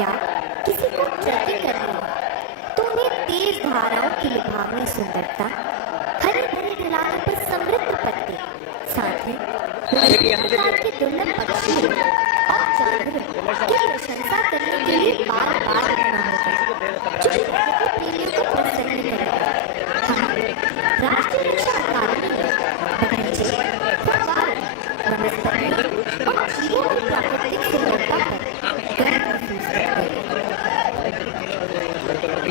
या किसी को ट्रैकिंग करनी है तो उन्हें तेज धाराओं की लुभावनी सुंदरता, हरे भरे ढलानों पर समृद्ध पत्ते, साथ ही प्रकार के दुर्लभ पक्षियों और जानवरों की प्रशंसा करने के लिए बार बार आना होगा, जो प्रेमियों को प्रसन्न करेगा। हम राष्ट्रीय रक्षा अकादमी में बगीचे, फुटबॉल, वनस्पति और जीवों की प्राकृतिक सुंदरता पर गर्व महसूस करते हैं।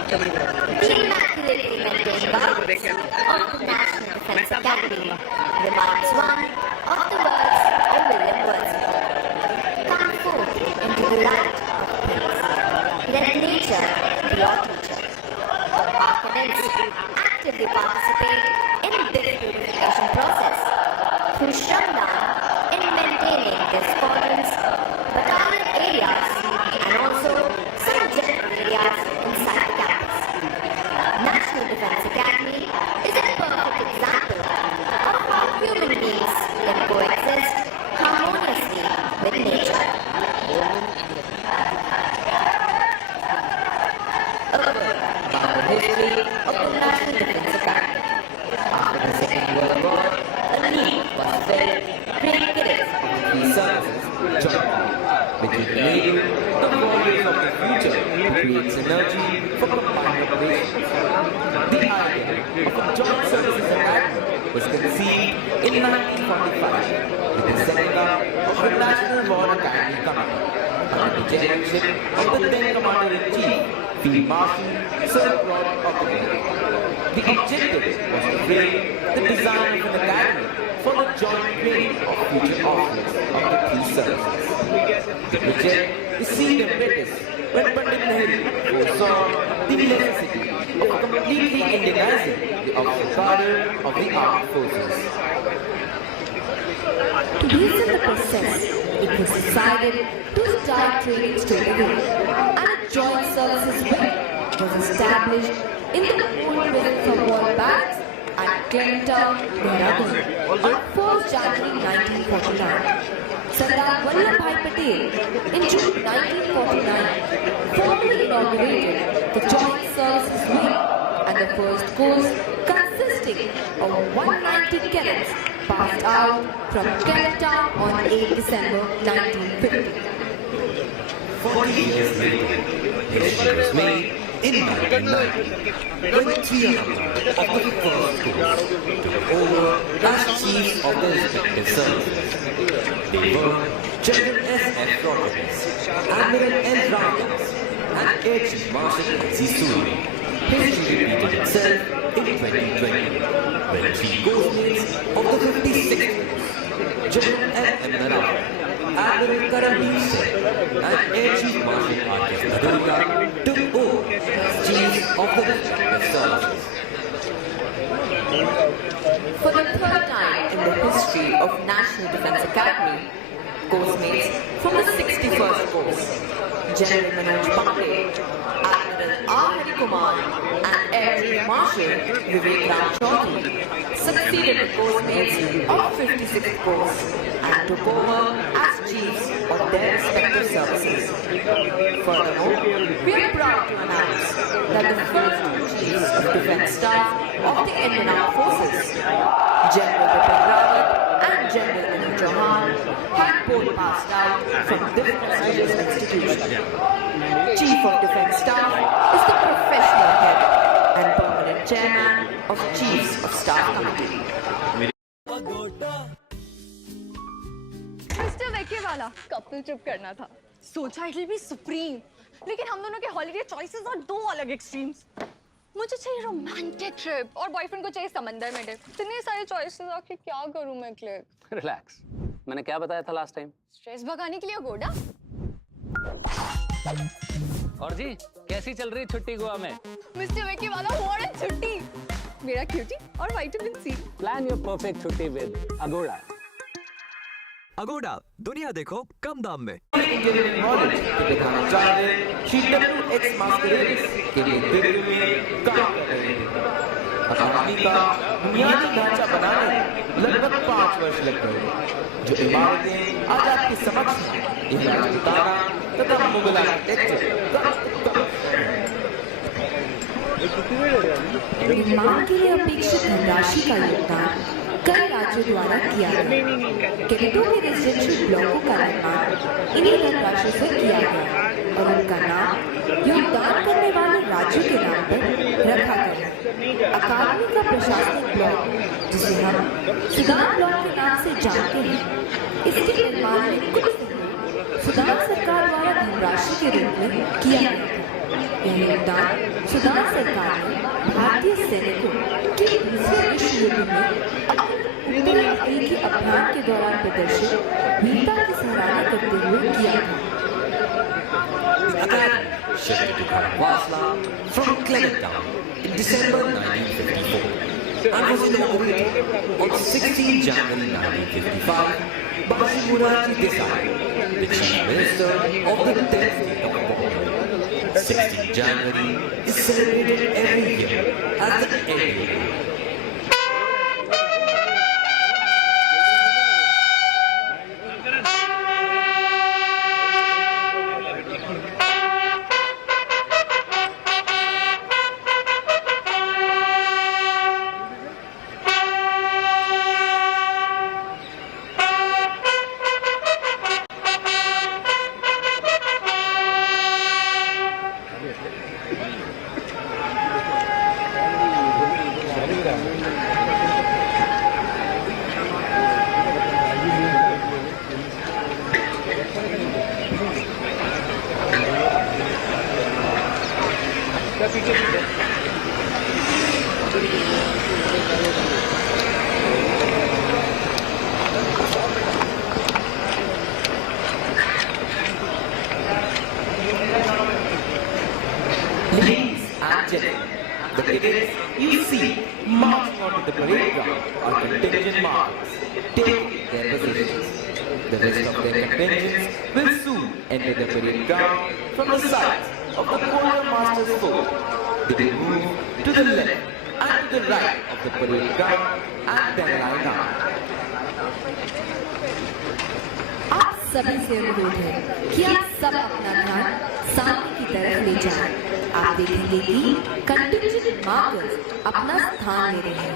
The immaculately maintained gardens of the National Defence Academy reminds one of the words of William Wordsworth. Come forth into the light of peace. Let nature be your teacher. Our cadets actively participate in this purification process through shutdown in maintaining their squadrons, battalion areas, and also some general areas inside the campus. National Defence Academy is a perfect example of how human beings can coexist harmoniously with nature. A word about the history of the National Defence Academy. After the Second World War, a need was filled to create cadets of the services jointly between the Navy, the warriors of the future, to create synergy for combined operations. The idea of a joint services academy was conceived in 1945 with the setting up of the National War Academy Committee under the chairmanship of the then Commander-in-Chief, Field Marshal Sir Oppenheimer. The objective was to frame the design of an academy for the joint training of future officers of the three services. The project received impetus when Pandit Nehru foresaw the necessity of completely Indianizing the officer cadre of the armed forces. To hasten the process, it was decided to start training straight away, and a joint services wing was established in the old presence of war barracks at Clinton, Dehradun on 1st January 1949. Sardar Dyal Singh Majithia in June 1949 formally inaugurated the joint services wing, and the first course consisting of 190 cadets passed out from Clinton on 8 December 1950. 40 years later, history was made in 1990 when 300 of the first course took over as chiefs of the respective services. They were General S.F. Rodriguez, Admiral N. Ramos, and Air Chief Marshal N.C. Suri. History repeated itself in 2020 when three course mates of the 56th course, General M. Narawal, Admiral Karamveer Singh, and Air Chief Marshal R.K. Bhadurka took over as chiefs of the respective services. For the third time in the history of National Defence Academy, course mates from the 61st course, General Manoj Pandey, Admiral R. Hari Kumar, and Air Chief Marshal Vivek Ram Chaudhary succeeded the course mates of 56th course and took over as chiefs of their respective services. Furthermore, we are proud to announce that the first two chiefs of defence staff of the Indian Armed Forces, General Bipin Rawat and General Anil Chauhan, have both passed out from this prestigious institution. Chief of Defence Staff is the professional head and permanent chairman of Chiefs of Staff Committee. Mister वेके वाला couple trip करना था, सोचा it will be supreme, लेकिन हम दोनों के holiday choices और दो अलग एक्सट्रीम्स। मुझे चाहिए रोमांटिक ट्रिप और बॉयफ्रेंड को चाहिए समंदर में डिप। इतने सारे चॉइसेस आके क्या करूं मैं क्लिक? रिलैक्स, मैंने क्या बताया था लास्ट टाइम? स्ट्रेस भगाने के लिए गोडा। और जी कैसी चल रही छुट्टी गोवा में? मिस्टर वेके वाला व्हाट अ छुट्टी, मेरा क्यूटी और vitamin C. Plan your perfect छुट्टी विद अगोड़ा। अगोड़ा, दुनिया देखो कम दाम में। इंजीनियरिंग नॉलेज के दिखाना चाह रहे CWX मास्टर्स के नेतृत्व में काम कर रहे हैं। अकादमी का बुनियादी ढांचा बनाने में लगभग 5 वर्ष लग गए। जो इमारतें आज आपके समक्ष हैं, यह राजपूताना तथा मुगल आर्किटेक्चर निर्माण के लिए अपेक्षित धनराशि का योगदान कई राज्यों द्वारा किया गया। कैडेटों के रेजिडेंशियल ब्लॉकों का निर्माण इन्हीं धनराशि से किया गया और उनका नाम योगदान करने वाले राज्यों के नाम पर रखा गया। अकादमी का प्रशासनिक ब्लॉक, जिसे हम सुदान ब्लॉक के नाम से जानते हैं, इसके निर्माण में कुछ सुदान सरकार द्वारा धनराशि के रूप में किया गया था। यह योगदान सुदान सरकार ने भारतीय सैनिकों के दूसरे विश्व युद्ध में उत्तराखंड के अभियान के दौरान प्रदर्शित वीरता की सराहना करते हुए किया था। Shifted to Karawasla from Clementown in December 1954 and was inaugurated on 16 January 1955 by Srimurati Desai, the Chief Minister of the 10th state of Bombay. 16 January is celebrated every year as the NDA. Ladies and gentlemen, the cadets you see marching onto the parade ground are contingent markers, taking their positions. The rest of their contingents will soon enter the parade ground from the sides of the quartermaster's fort. They will move to the left and to the right of the parade ground and then line up. आप सभी से अनुरोध है कि आप सब अपना ध्यान सामने की तरफ ले जाएं। आप देखेंगे कि कंटिंजेंट मार्कर्स अपना स्थान ले रहे हैं।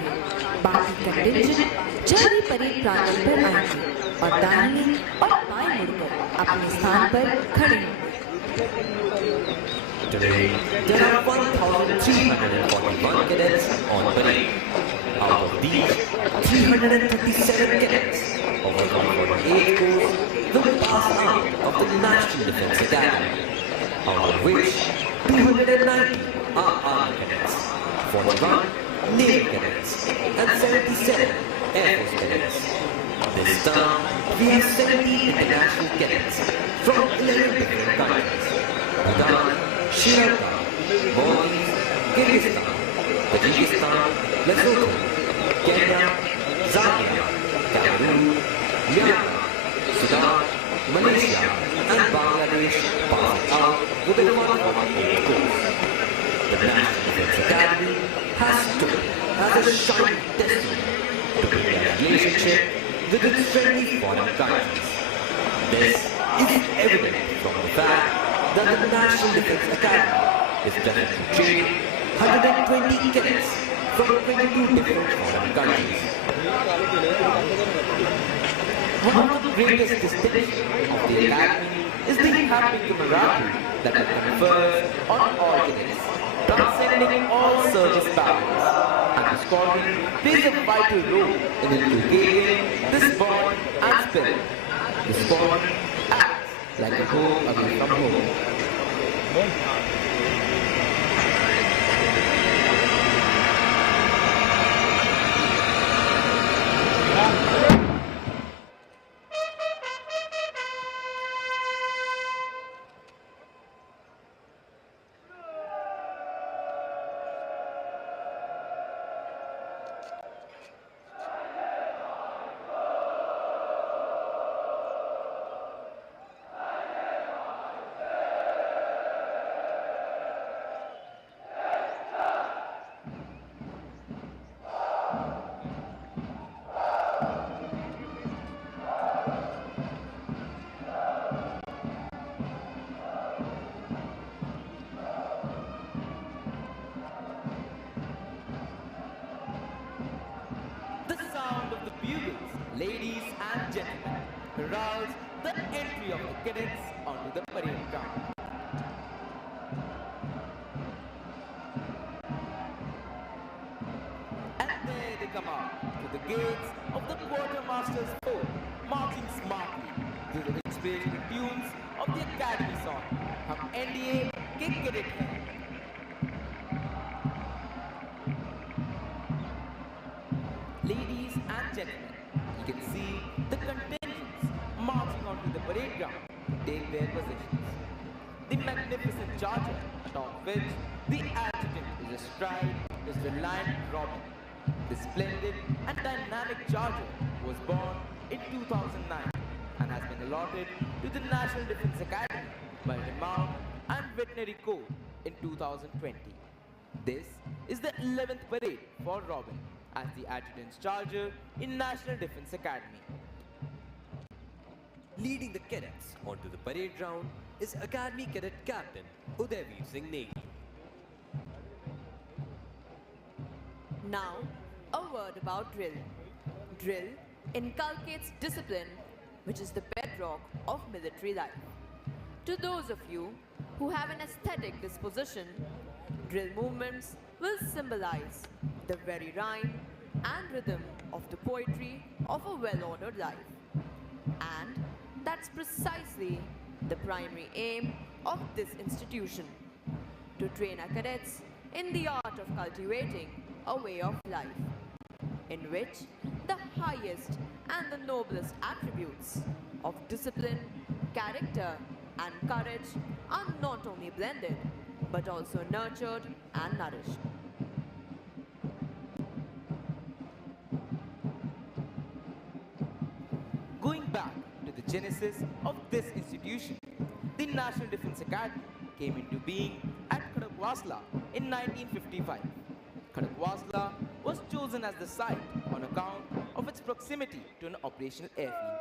बाकी कंटिंजेंट जल्द ही परेड प्रांगण पर आएंगे और दाहिने और बाएं मुड़कर अपने स्थान पर खड़े होंगे। Today, there are 1,341 cadets on parade. Out of these, 337 cadets of the 148 corps will pass out of the National Defense Academy, out of which 290 are army cadets, 41 naval cadets, and 77 Air Force cadets. This time, we have 70 international cadets from 11 different countries: Bhutan, Sri Lanka, Maldives, Kyrgyzstan, Tajikistan, Lesotho, Kenya, Zambia, Cameroon, Myanmar, Sudan, Malaysia, and Bangladesh passing out with a 148 course. The National Defense Academy has stood as a shining testimony to India's relationship with its friendly foreign countries. This is evident from the fact that the National Defense Academy is presently training 120 cadets from 22 different foreign countries. One of the greatest distinctions of the Academy is the happy camaraderie that it confers on all cadets, transcending all service boundaries. And the squadron plays a vital role in inculcating this bond and spirit. The squadron acts like a home away from home. heralds the entry of the cadets onto the parade ground. And there they come out to the gates of the quartermaster's fort, marching smartly to the inspirational tunes of the academy song, Hum NDA ke cadet hain. Ladies and gentlemen, you can see the contingents marching onto the parade ground to take their positions. The magnificent charger, atop which the adjutant is astride, is Reliant Robin. The splendid and dynamic charger was born in 2009 and has been allotted to the National Defense Academy by Renowned and Veterinary Corps in 2020. This is the 11th parade for Robin as the adjutant's charger in National Defense Academy. Leading the cadets onto the parade ground is Academy Cadet Captain Udayveer Singh Negi. Now, a word about drill. Drill inculcates discipline, which is the bedrock of military life. To those of you who have an aesthetic disposition, drill movements will symbolize the very rhyme and rhythm of the poetry of a well-ordered life. And that's precisely the primary aim of this institution, to train our cadets in the art of cultivating a way of life, in which the highest and the noblest attributes of discipline, character, and courage are not only blended, but also nurtured and nourished. Going back to the genesis of this institution, the National Defense Academy came into being at Khadakwasla in 1955. Khadakwasla was chosen as the site on account of its proximity to an operational airfield.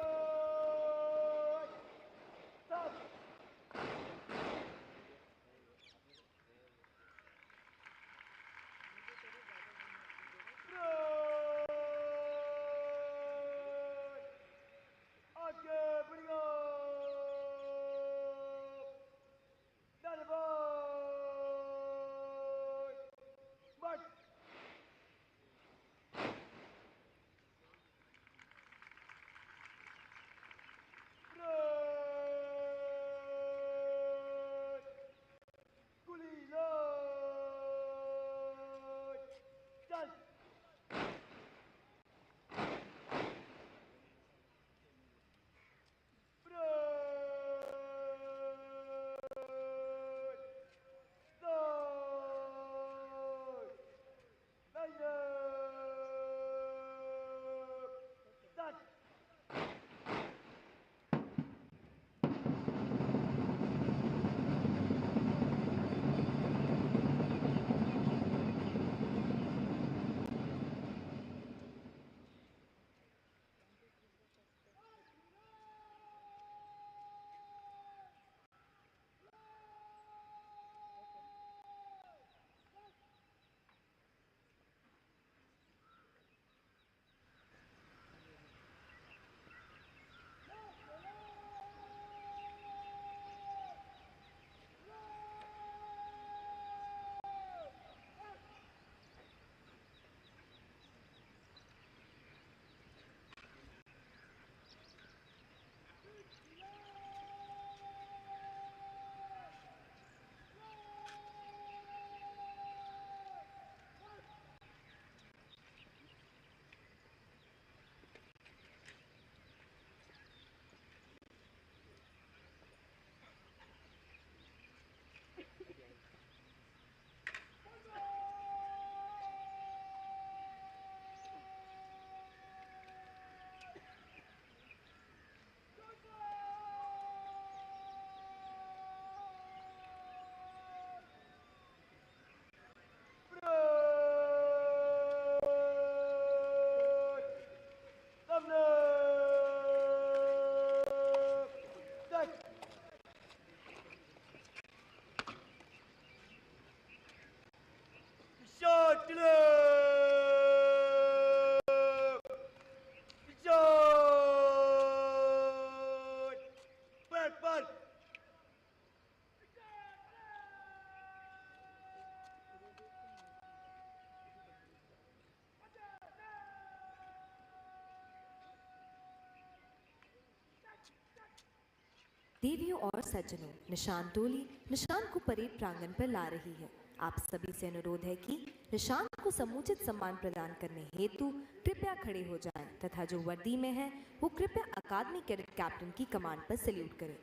देवियों और सज्जनों, निशान टोली निशान को parade प्रांगण पर ला रही है। आप सभी से अनुरोध है कि निशान को समुचित सम्मान प्रदान करने हेतु कृपया खड़े हो जाएं तथा जो वर्दी में है वो कृपया अकादमी कैडेट कैप्टन की कमांड पर सैल्यूट करें।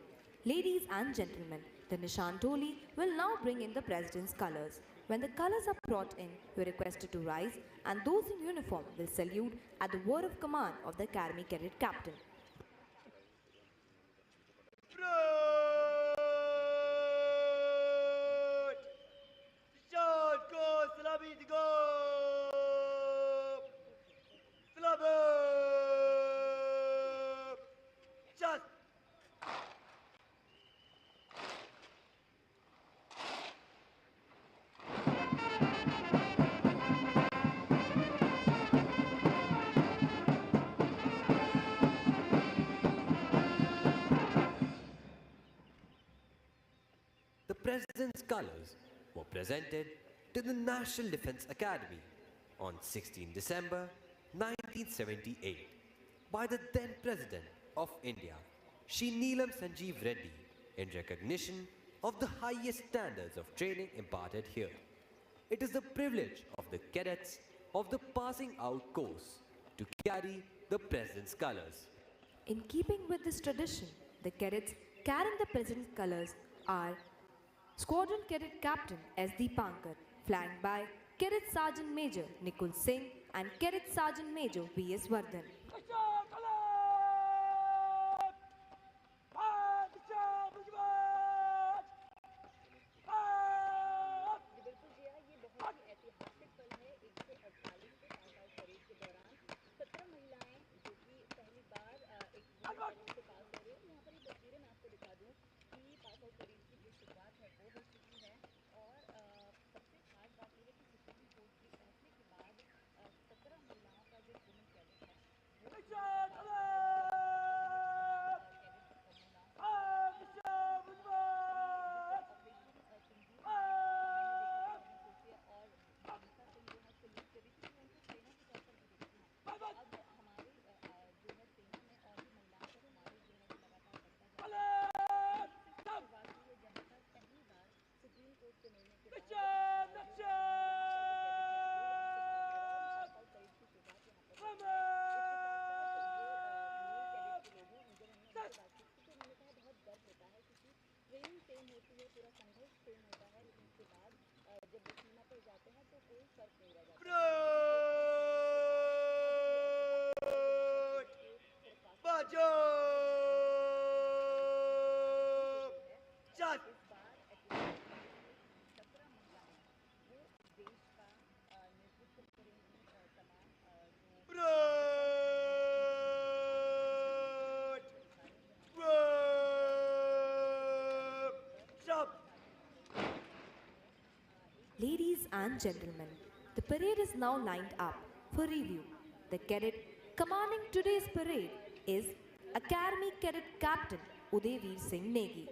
Ladies and gentlemen, the Nishan Toli will now bring in the President's colors. When the colors are brought in, you are requested to rise and those in uniform will salute at the word of command of the Academy Cadet Captain. The President's colors were presented to the National Defence Academy on 16 December 1978 by the then President of India, Shri Neelam Sanjeev Reddy, in recognition of the highest standards of training imparted here. It is the privilege of the cadets of the passing out course to carry the President's colors. In keeping with this tradition, the cadets carrying the President's colors are Squadron Cadet Captain S. Deepankar, flanked by Cadet Sergeant Major Nikul Singh and Cadet Sergeant Major V.S. Vardhan. Ladies and gentlemen, the parade is now lined up for review. The cadet commanding today's parade is Academy Cadet Captain Udayveer Singh Negi.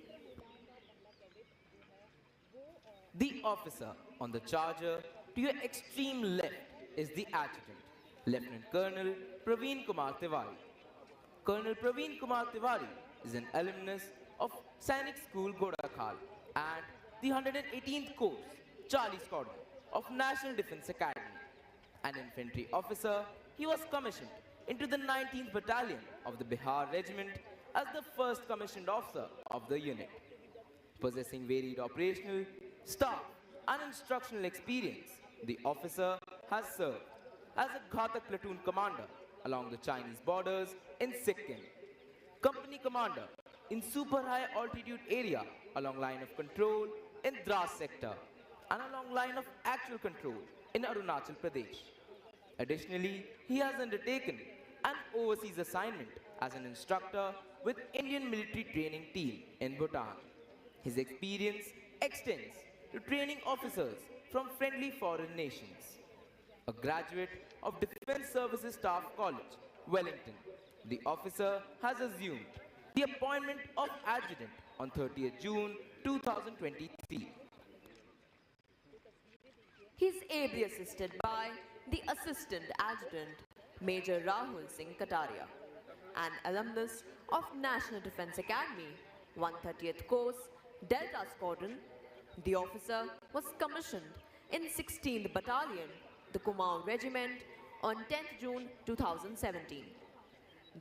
The officer on the charger to your extreme left is the adjutant, Lieutenant Colonel Praveen Kumar Tiwari. Colonel Praveen Kumar Tiwari is an alumnus of Sainik School Gorakhal and the 118th course, Charlie Squadron of National Defence Academy. An infantry officer, he was commissioned into the 19th Battalion of the Bihar Regiment as the first commissioned officer of the unit. Possessing varied operational, staff and instructional experience, the officer has served as a Ghatak platoon commander along the Chinese borders in Sikkim, company commander in super high altitude area along line of control in Dras sector and along line of actual control in Arunachal Pradesh. Additionally, he has undertaken an overseas assignment as an instructor with Indian military training team in Bhutan. His experience extends to training officers from friendly foreign nations. A graduate of Defence Services Staff College, Wellington, the officer has assumed the appointment of adjutant on 30th June 2023. He is ably assisted by the Assistant Adjutant, Major Rahul Singh Kataria, an alumnus of National Defence Academy, 130th Course, Delta Squadron. The officer was commissioned in 16th Battalion, the Kumaon Regiment, on 10th June 2017.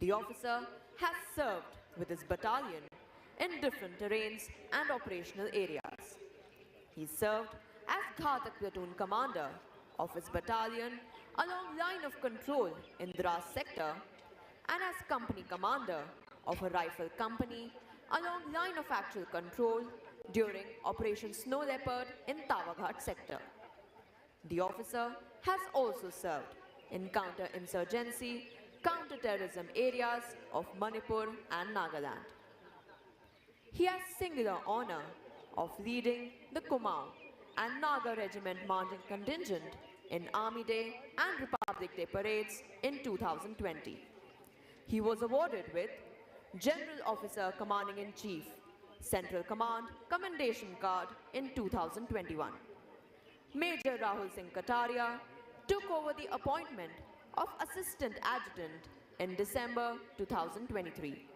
The officer has served with his battalion in different terrains and operational areas. He served as Ghatak Platoon Commander of his battalion along line of control in Dras sector and as Company Commander of a rifle company along line of actual control during Operation Snow Leopard in Tawaghat sector. The officer has also served in counter-insurgency, counter-terrorism areas of Manipur and Nagaland. He has singular honor of leading the Kumaon and Naga Regiment marching contingent in Army Day and Republic Day parades in 2020. He was awarded with General Officer Commanding-in-Chief, Central Command Commendation Card in 2021. Major Rahul Singh Kataria took over the appointment of Assistant Adjutant in December 2023.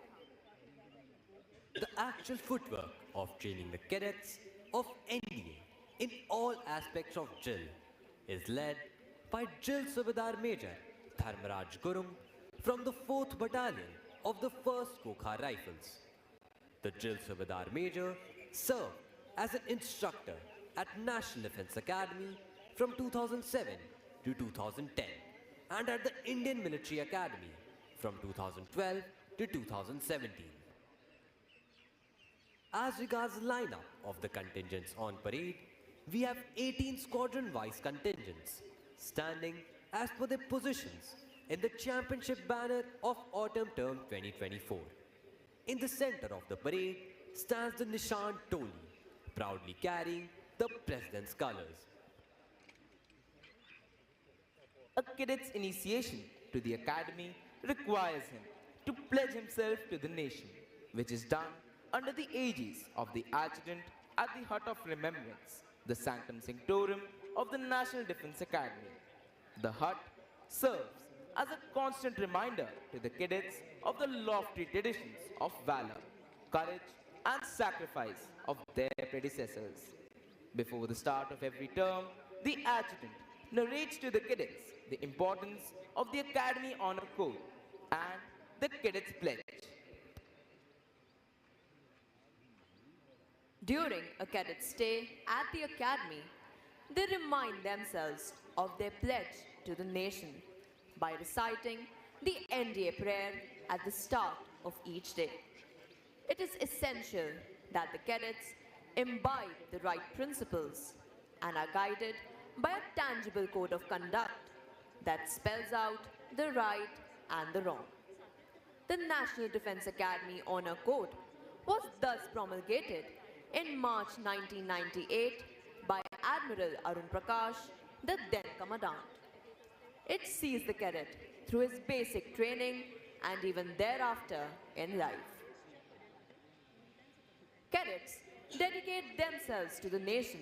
The actual footwork of training the cadets of NDA in all aspects of drill is led by Drill Subedar Major Dharmaraj Gurung from the 4th Battalion of the 1st Kokha Rifles. The Drill Subedar Major served as an instructor at National Defence Academy from 2007 to 2010 and at the Indian Military Academy from 2012 to 2017. As regards the lineup of the contingents on parade, we have 18 squadron-wise contingents standing as per their positions in the championship banner of Autumn Term 2024. In the center of the parade stands the Nishan Toli, proudly carrying the President's colors. A cadet's initiation to the academy requires him to pledge himself to the nation, which is done under the aegis of the adjutant at the Hut of Remembrance, the Sanctum Sanctorum of the National Defence Academy. The hut serves as a constant reminder to the cadets of the lofty traditions of valor, courage and sacrifice of their predecessors. Before the start of every term, the adjutant narrates to the cadets the importance of the Academy Honor Code and the Cadets Pledge. During a cadet's stay at the academy, they remind themselves of their pledge to the nation by reciting the NDA prayer at the start of each day. It is essential that the cadets imbibe the right principles and are guided by a tangible code of conduct that spells out the right and the wrong. The National Defence Academy Honor Code was thus promulgated in March 1998 by Admiral Arun Prakash, the then Commandant. It sees the cadet through his basic training and even thereafter in life. Cadets dedicate themselves to the nation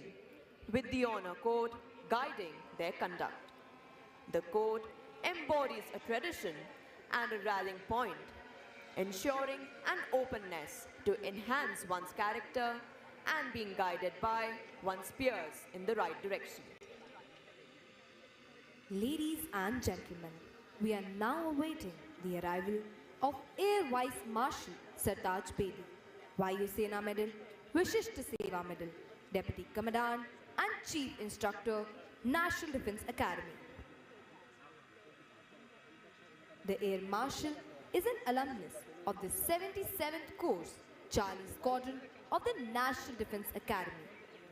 with the honor code guiding their conduct. The code embodies a tradition and a rallying point, ensuring an openness to enhance one's character and being guided by one's peers in the right direction. Ladies and gentlemen, we are now awaiting the arrival of Air Vice Marshal Sardar Dyal, Vayu Sena Medal, Vishishta Seva Medal, Deputy Commandant and Chief Instructor, National Defence Academy. The Air Marshal is an alumnus of the 77th Course, Charlie Squadron of the National Defence Academy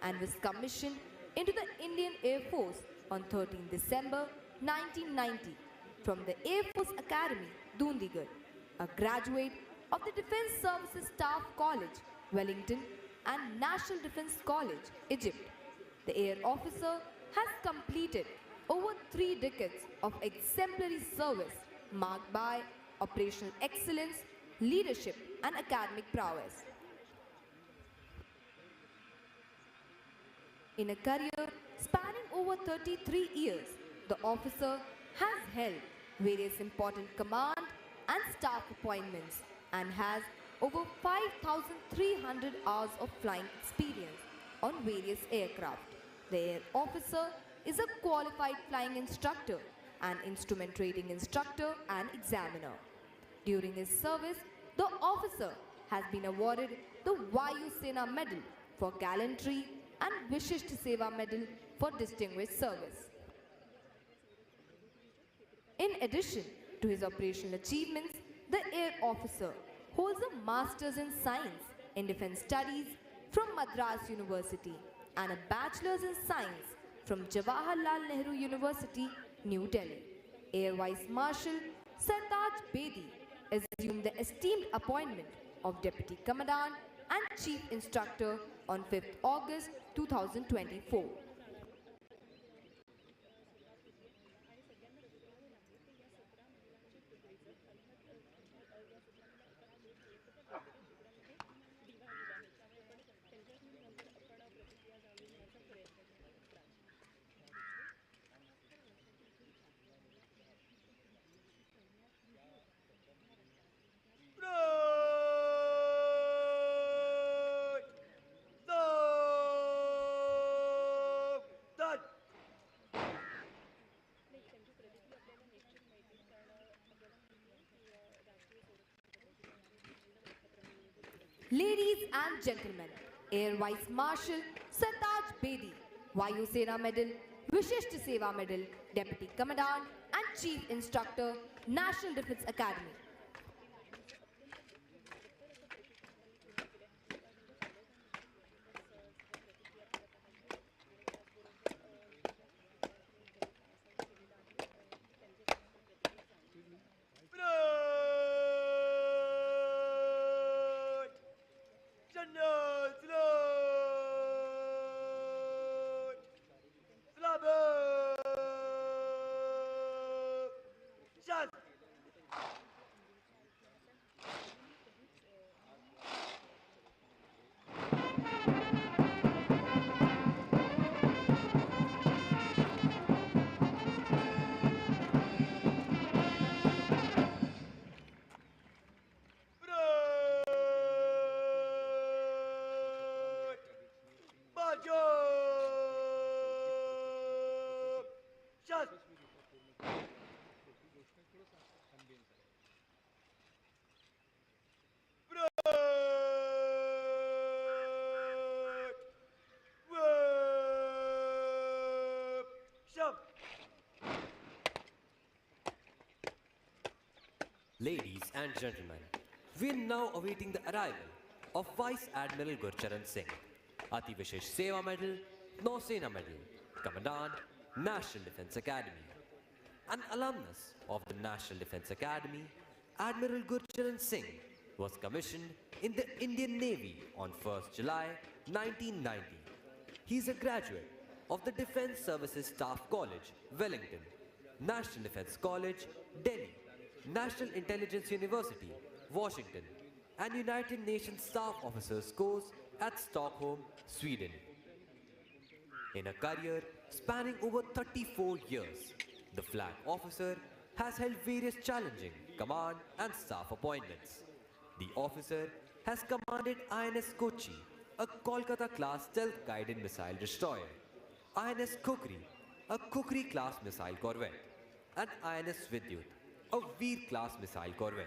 and was commissioned into the Indian Air Force on 13 December 1990 from the Air Force Academy, Dundigarh, a graduate of the Defence Services Staff College, Wellington and National Defence College, Egypt. The air officer has completed over 3 decades of exemplary service marked by operational excellence, leadership and academic prowess. In a career spanning over 33 years, the officer has held various important command and staff appointments and has over 5,300 hours of flying experience on various aircraft. The air officer is a qualified flying instructor, an instrument rating instructor and examiner. During his service, the officer has been awarded the Vayu Sena Medal for gallantry and Vishisht Seva Medal for distinguished service. In addition to his operational achievements, the air officer holds a Master's in Science in Defense Studies from Madras University and a Bachelor's in Science from Jawaharlal Nehru University, New Delhi. Air Vice Marshal Sardar Bedi assumed the esteemed appointment of Deputy Commandant and Chief Instructor on 5th August 2024. Ladies and gentlemen, Air Vice Marshal Sardar Bedi, Vayu Sena Medal, Vishisht Seva Medal, Deputy Commandant and Chief Instructor, National Defense Academy. Ladies and gentlemen, we are now awaiting the arrival of Vice Admiral Gurcharan Singh, Ati Vishesh Seva Medal, Nausena Medal, Commandant, National Defense Academy. An alumnus of the National Defense Academy, Admiral Gurcharan Singh was commissioned in the Indian Navy on 1st July 1990. He is a graduate of the Defense Services Staff College, Wellington, National Defense College, Delhi, National Intelligence University, Washington, and United Nations Staff Officers course at Stockholm, Sweden. In a career spanning over 34 years, the flag officer has held various challenging command and staff appointments. The officer has commanded INS Kochi, a Kolkata-class stealth-guided missile destroyer, INS Kukri, a Kukri-class missile corvette, and INS Vidyut, a Veer-class missile corvette.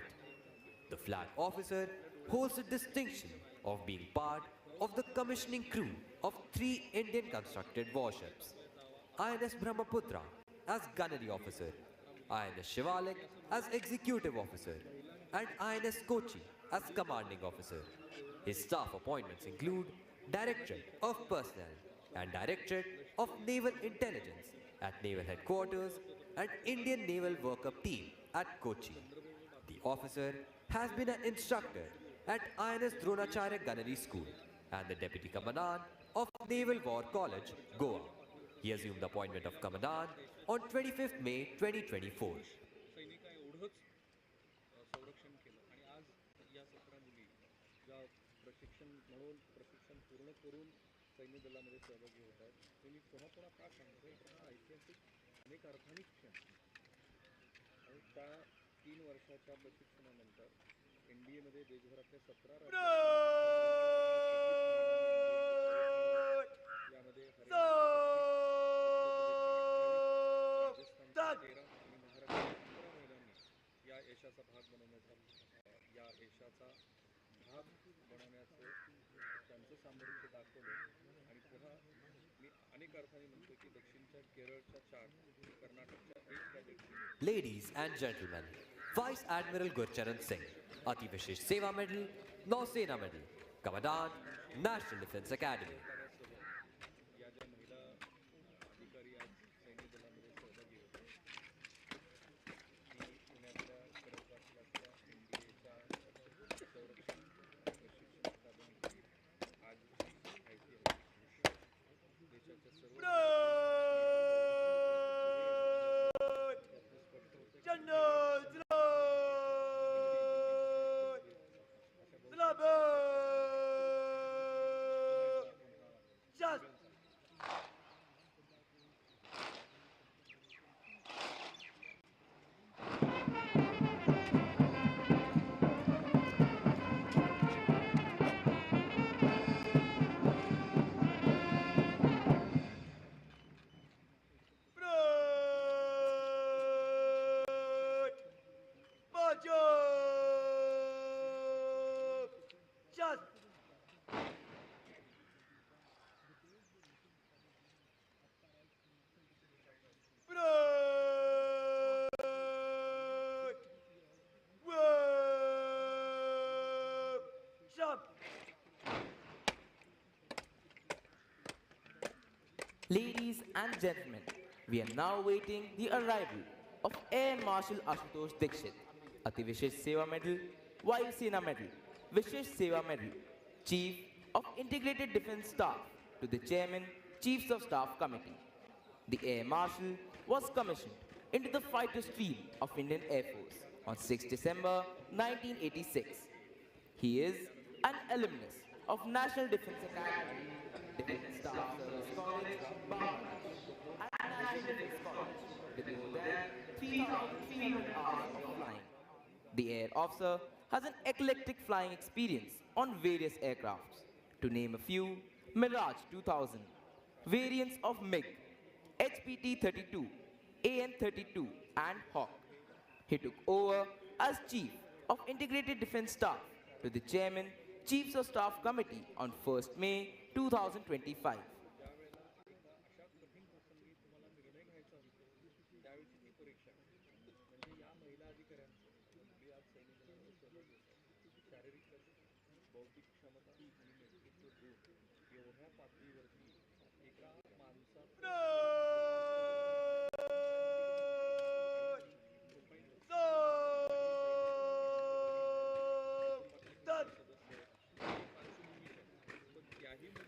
The flag officer holds the distinction of being part of the commissioning crew of 3 Indian-constructed warships, INS Brahmaputra as gunnery officer, INS Shivalik as executive officer, and INS Kochi as commanding officer. His staff appointments include Directorate of Personnel and Directorate of Naval Intelligence at Naval Headquarters and Indian Naval Workup Team at Kochi. The officer has been an instructor at INS Dronacharya Gunnery School and the Deputy Commandant of Naval War College, Goa. He assumed the appointment of Commandant on 25th May 2024. संरक्षण केलं आणि आज या 17 मुली ज्या प्रशिक्षण पूर्ण करून सैन्य दलामध्ये सहभागी होत आहेत ते मी पुन्हा पुन्हा का सांगतो हा ऐतिहासिक अनेक अर्थाने क्षण आणि त्या 3 वर्षाच्या प्रशिक्षणानंतर NDA मध्ये देशभरातल्या 17 यामध्ये राजस्थानच्या 13 आणि महाराष्ट्राच्या 15 महिलांनी या यशाचा भाग बनवण्याचं त्यांचं सामर्थ्य दाखवलं. आणि पुन्हा मी अनेक अर्थाने म्हणतो की दक्षिणच्या केरळच्या 4, कर्नाटकच्या 1 cadet. Ladies and gentlemen, Vice Admiral Gurcharan Singh, Ati Vishesh Seva Medal, Nausena Medal, Commandant, National Defense Academy. या ज्या महिला अधिकारी आज सैन्य दलामध्ये सहभागी होते, ती पुण्यातल्या खडकवासल्यातल्या NDAच्या संरक्षण प्रशिक्षण अकादमीची आजची माहिती आहे. देशाच्या सर्व Ladies and gentlemen, we are now waiting the arrival of Air Marshal Ashutosh Dikshit, Ati Vishesh Seva Medal, Vayu Sena Medal, Vishesh Seva Medal, Chief of Integrated Defence Staff, to the Chairman, Chiefs of Staff Committee. The Air Marshal was commissioned into the fighter stream of Indian Air Force on 6 December 1986. He is an alumnus of National Defence Academy, Defence Staff Service College, Bangladesh, and National Defence College, with more than 3,300 hours of flying. The air officer has an eclectic flying experience on various aircrafts. To name a few: Mirage 2000, variants of MiG, HPT-32, AN-32, and Hawk. He took over as Chief of Integrated Defence Staff to the Chairman, Chiefs of Staff Committee on 1st May 2025.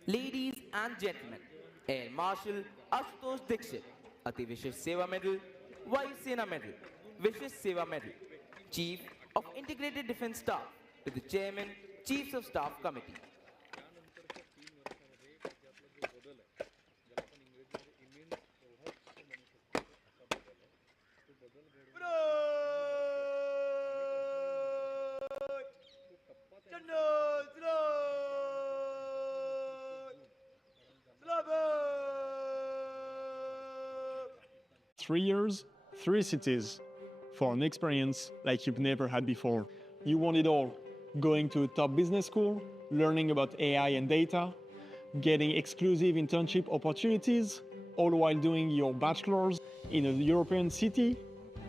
Ladies and gentlemen, Air Marshal Ashutosh Dikshit, Ati Vishesh Seva Medal, Vayu Sena Medal, Vishesh Seva Medal, Chief of Integrated Defence Staff, to the Chairman, Chiefs of Staff Committee. Three years, 3 cities, for an experience like you've never had before. You want it all. Going to a top business school, learning about AI and data, getting exclusive internship opportunities, all while doing your bachelor's in a European city.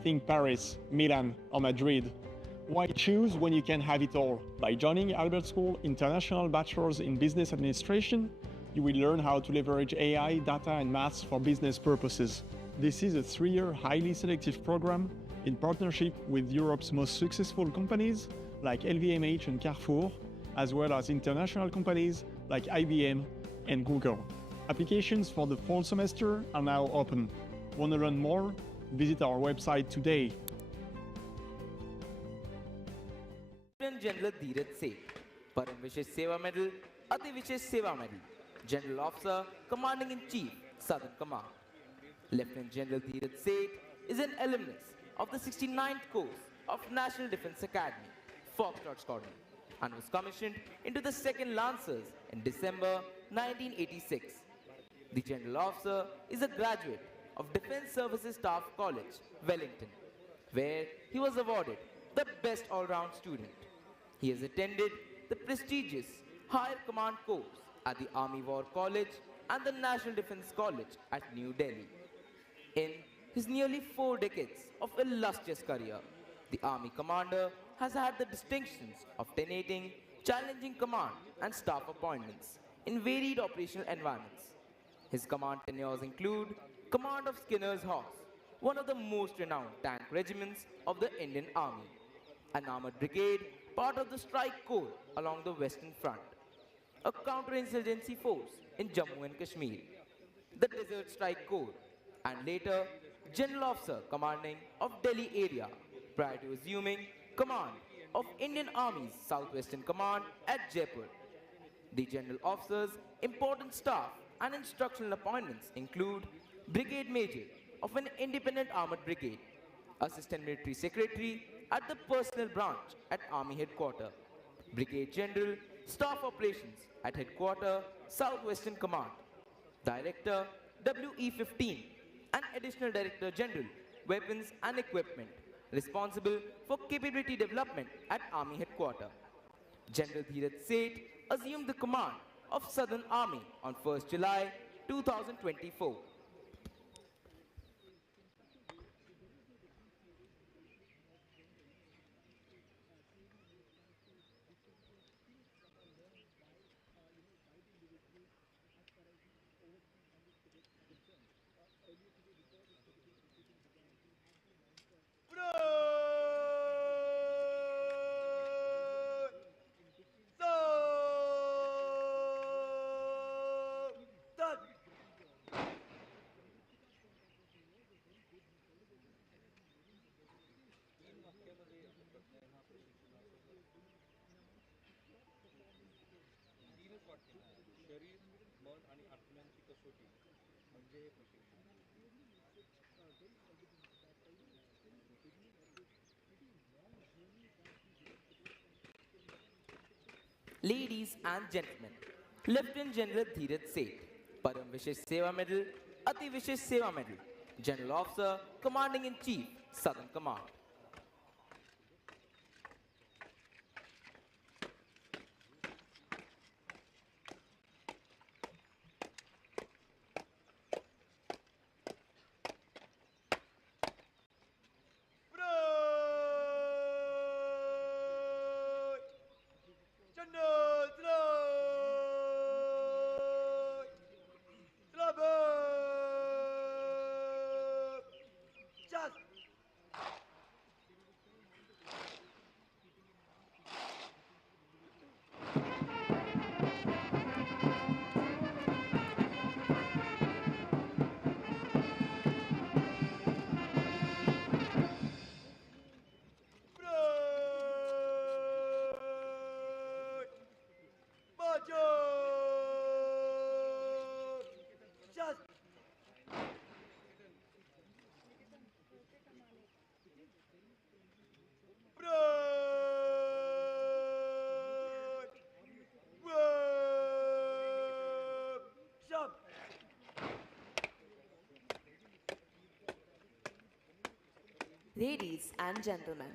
Think Paris, Milan, or Madrid. Why choose when you can have it all? By joining Albert School International Bachelor's in Business Administration, you will learn how to leverage AI, data, and maths for business purposes. This is a 3-year highly selective program in partnership with Europe's most successful companies like LVMH and Carrefour, as well as international companies like IBM and Google. Applications for the fall semester are now open. Want to learn more? Visit our website today. Lieutenant General Dheeraj Seth, Param Vishesh Seva Medal, Ati Vishesh Seva Medal, General Officer, Commanding in Chief, Southern Command. Lieutenant General Dheeraj Seth is an alumnus of the 69th course of National Defence Academy, Foxtrot Squadron and was commissioned into the 2nd Lancers in December 1986. The General Officer is a graduate of Defence Services Staff College, Wellington, where he was awarded the Best All-Round Student. He has attended the prestigious Higher Command course at the Army War College and the National Defence College at New Delhi. In his nearly 4 decades of illustrious career, the Army Commander has had the distinctions of tenating challenging command and staff appointments in varied operational environments. His command tenures include command of Skinner's Horse, one of the most renowned tank regiments of the Indian Army, an armored brigade part of the Strike Corps along the Western Front, a counterinsurgency force in Jammu and Kashmir, the Desert Strike Corps, and later General Officer commanding of Delhi area prior to assuming command of Indian Army's Southwestern Command at Jaipur. The General Officer's important staff and instructional appointments include Brigade Major of an independent armored brigade, Assistant Military Secretary at the Personnel Branch at Army Headquarters, Brigade General, Staff Operations at Headquarters, Southwestern Command, Director, WE-15, and Additional Director General, Weapons and Equipment, responsible for capability development at Army Headquarters. General Dheeraj Seth assumed the command of Southern Army on 1st July 2024. शरीर मन आणि आत्म्यांची कसोटी म्हणजे हे प्रशिक्षण. Ladies and gentlemen, Lieutenant General Dheeraj Seth, Param Vishesh Seva Medal, Ati Vishesh Seva Medal, General Officer, Commanding in Chief, Southern Command. Ladies and gentlemen,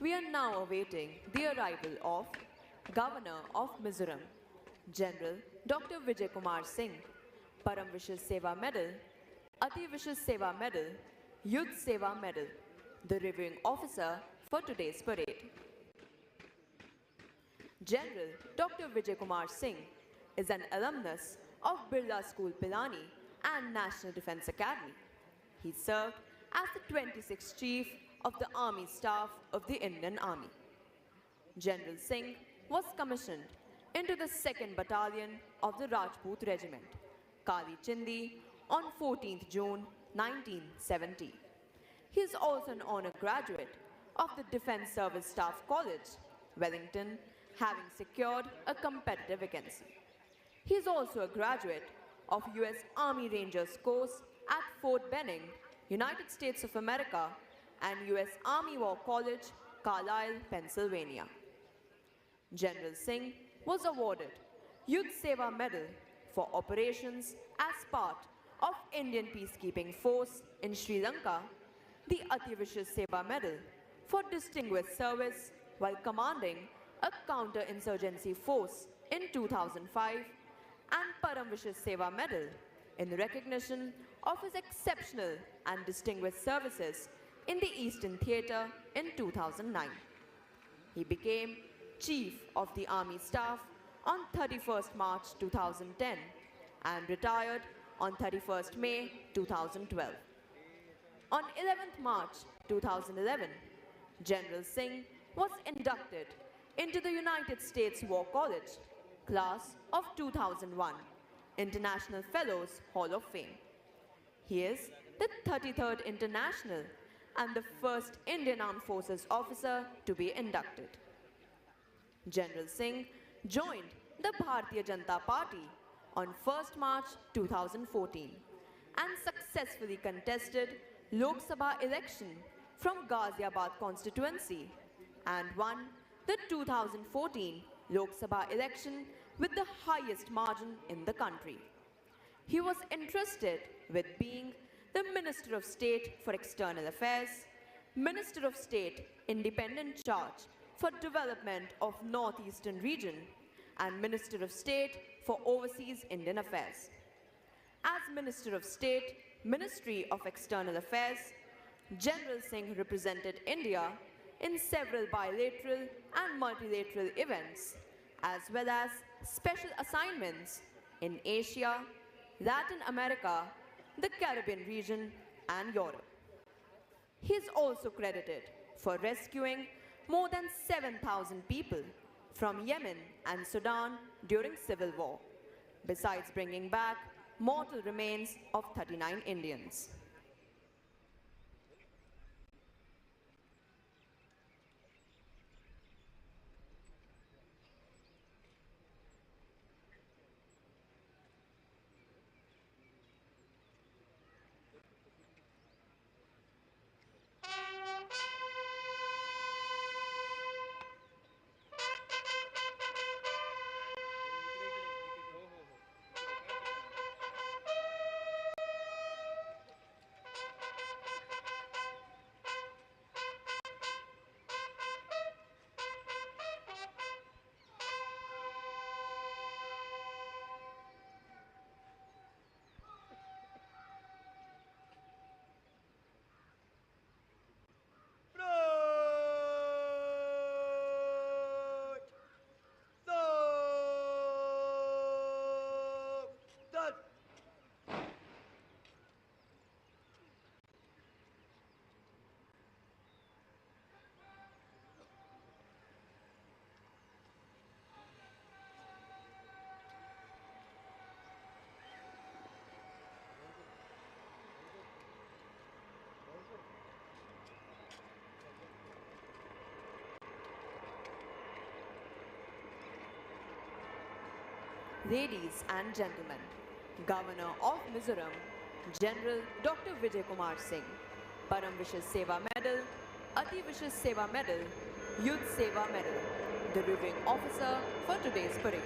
we are now awaiting the arrival of Governor of Mizoram, General Dr. Vijay Kumar Singh, Param Vishesh Seva Medal, Ati Vishesh Seva Medal, Yudh Seva Medal, the reviewing officer for today's parade. General Dr. Vijay Kumar Singh is an alumnus of Birla School Pilani and National Defence Academy. He served as the 26th Chief of the Army Staff of the Indian Army. General Singh was commissioned into the 2nd Battalion of the Rajput Regiment, Kali Chindi, on 14th June 1970. He is also an honor graduate of the Defence Service Staff College, Wellington, having secured a competitive vacancy. He is also a graduate of US Army Rangers course at Fort Benning, United States of America, and US Army War College, Carlisle, Pennsylvania. General Singh was awarded Yudh Seva Medal for operations as part of Indian peacekeeping force in Sri Lanka, the Ati Vishis Seva Medal for distinguished service while commanding a counter-insurgency force in 2005, and Param Vishis Seva Medal in recognition of his exceptional and distinguished services in the Eastern Theatre in 2009. He became Chief of the Army Staff on 31st March 2010 and retired on 31st May 2012. On 11th March 2011, General Singh was inducted into the United States War College, class of 2001, International Fellows Hall of Fame. He is the 33rd International and the first Indian Armed Forces officer to be inducted. General Singh joined the Bharatiya Janata Party on 1st March 2014 and successfully contested Lok Sabha election from Ghaziabad constituency and won the 2014 Lok Sabha election with the highest margin in the country. He was entrusted with being the Minister of State for External Affairs, Minister of State independent charge for development of Northeastern region, and Minister of State for Overseas Indian Affairs. As Minister of State, Ministry of External Affairs, General Singh represented India in several bilateral and multilateral events, as well as special assignments in Asia, Latin America, the Caribbean region, and Europe. He is also credited for rescuing more than 7,000 people from Yemen and Sudan during civil war, besides bringing back mortal remains of 39 Indians. Ladies and gentlemen, Governor of Mizoram, General Dr. Vijay Kumar Singh, Param Vishis Seva Medal, Ati Vishis Seva Medal, Yudh Seva Medal, the reviewing officer for today's parade.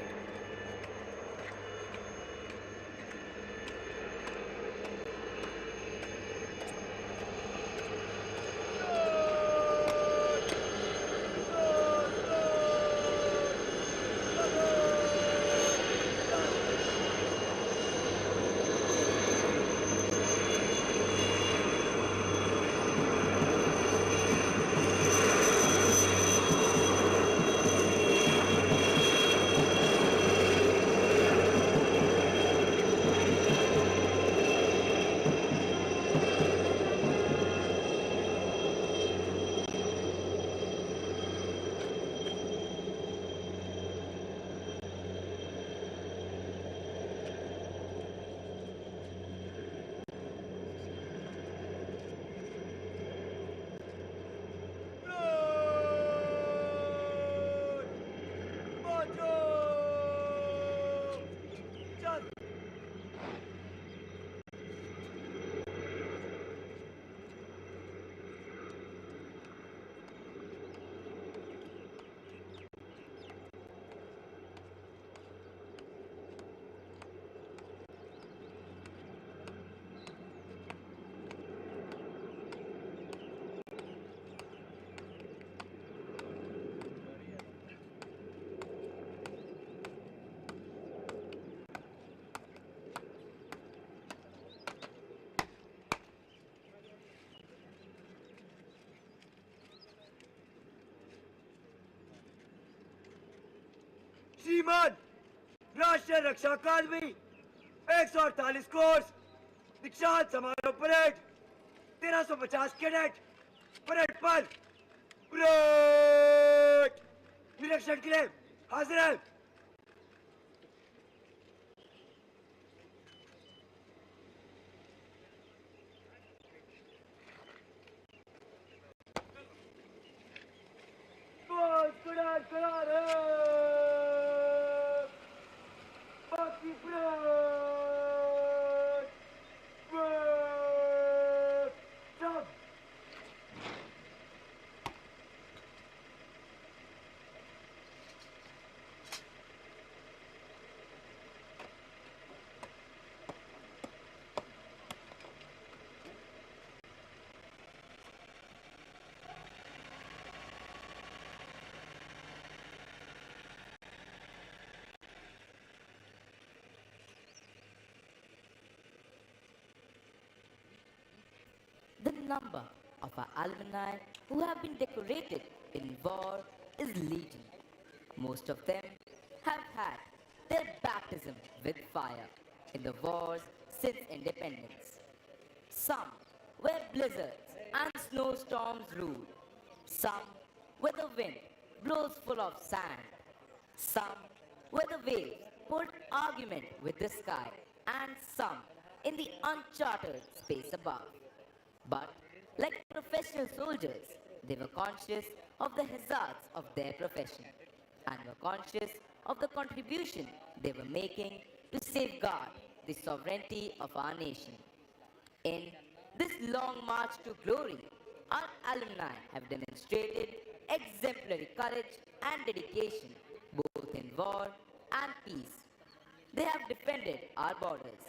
कीर्तिमान राष्ट्रीय रक्षा अकादमी 148 course दीक्षांत समारोह parade 1350 cadet parade पर parade निरीक्षण के लिए हाजिर है। The number of our alumni who have been decorated in war is legion. Most of them have had their baptism with fire in the wars since independence. Some where blizzards and snowstorms rule. Some where the wind blows full of sand. Some where the waves hold argument with the sky, and some in the uncharted space above. But like professional soldiers, they were conscious of the hazards of their profession and were conscious of the contribution they were making to safeguard the sovereignty of our nation. In this long march to glory, our alumni have demonstrated exemplary courage and dedication both in war and peace. They have defended our borders,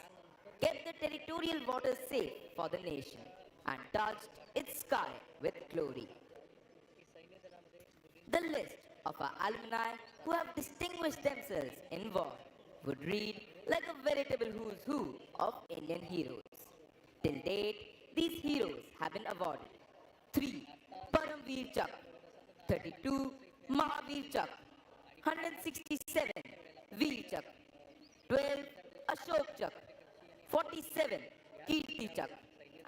kept the territorial waters safe for the nation, and touched its sky with glory. The list of our alumni who have distinguished themselves in war would read like a veritable who's who of Indian heroes. Till date, these heroes have been awarded 3 Paramveer Chakra, 32 Mahavir Chakra, 167 Veer Chakra, 12 Ashok Chakra, 47 Kirti Chakra,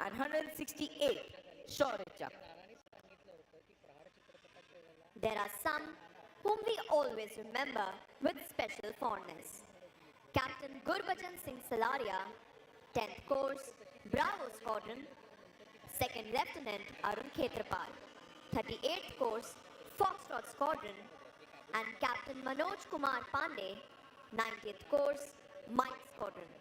and 168 Shaurya Chakra. There are some whom we always remember with special fondness. Captain Gurbachan Singh Salaria, 10th Course, Bravo Squadron, 2nd Lieutenant Arun Khetrapal, 38th Course, Foxtrot Squadron, and Captain Manoj Kumar Pandey, 90th Course, Mike Squadron.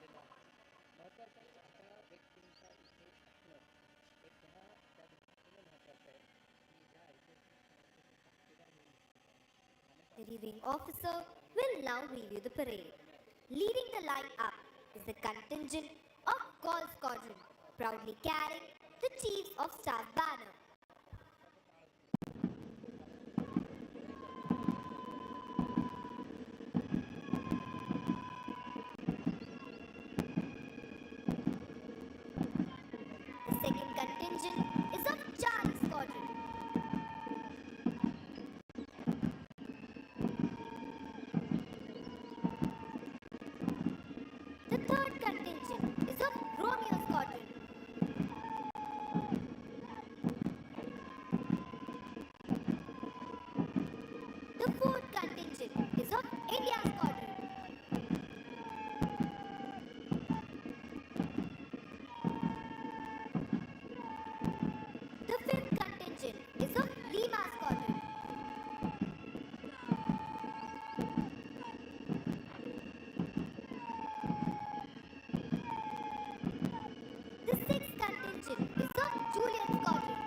The reviewing officer will now review the parade. Leading the line up is the contingent of Golf Squadron, proudly carrying the Chiefs of Staff banner. The second contingent is of Charlie Squadron. The third contingent is of Romeo Squadron. The fourth contingent is of India Squadron. The fifth contingent is of Lima Squadron. The sixth contingent is of Juliet Squadron.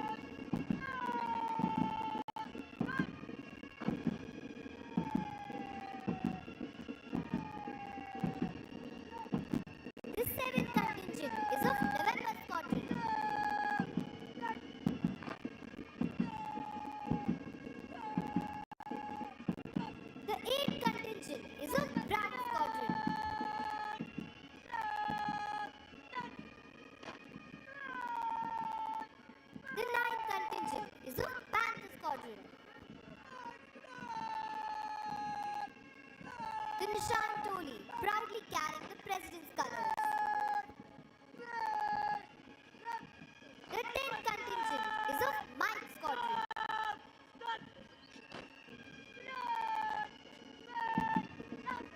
The seventh contingent is of November Squadron. The eighth contingent is of Bravo Squadron. The Nishan Toli, proudly carrying the President's colors. The 10th contingent is of Mike Squadron.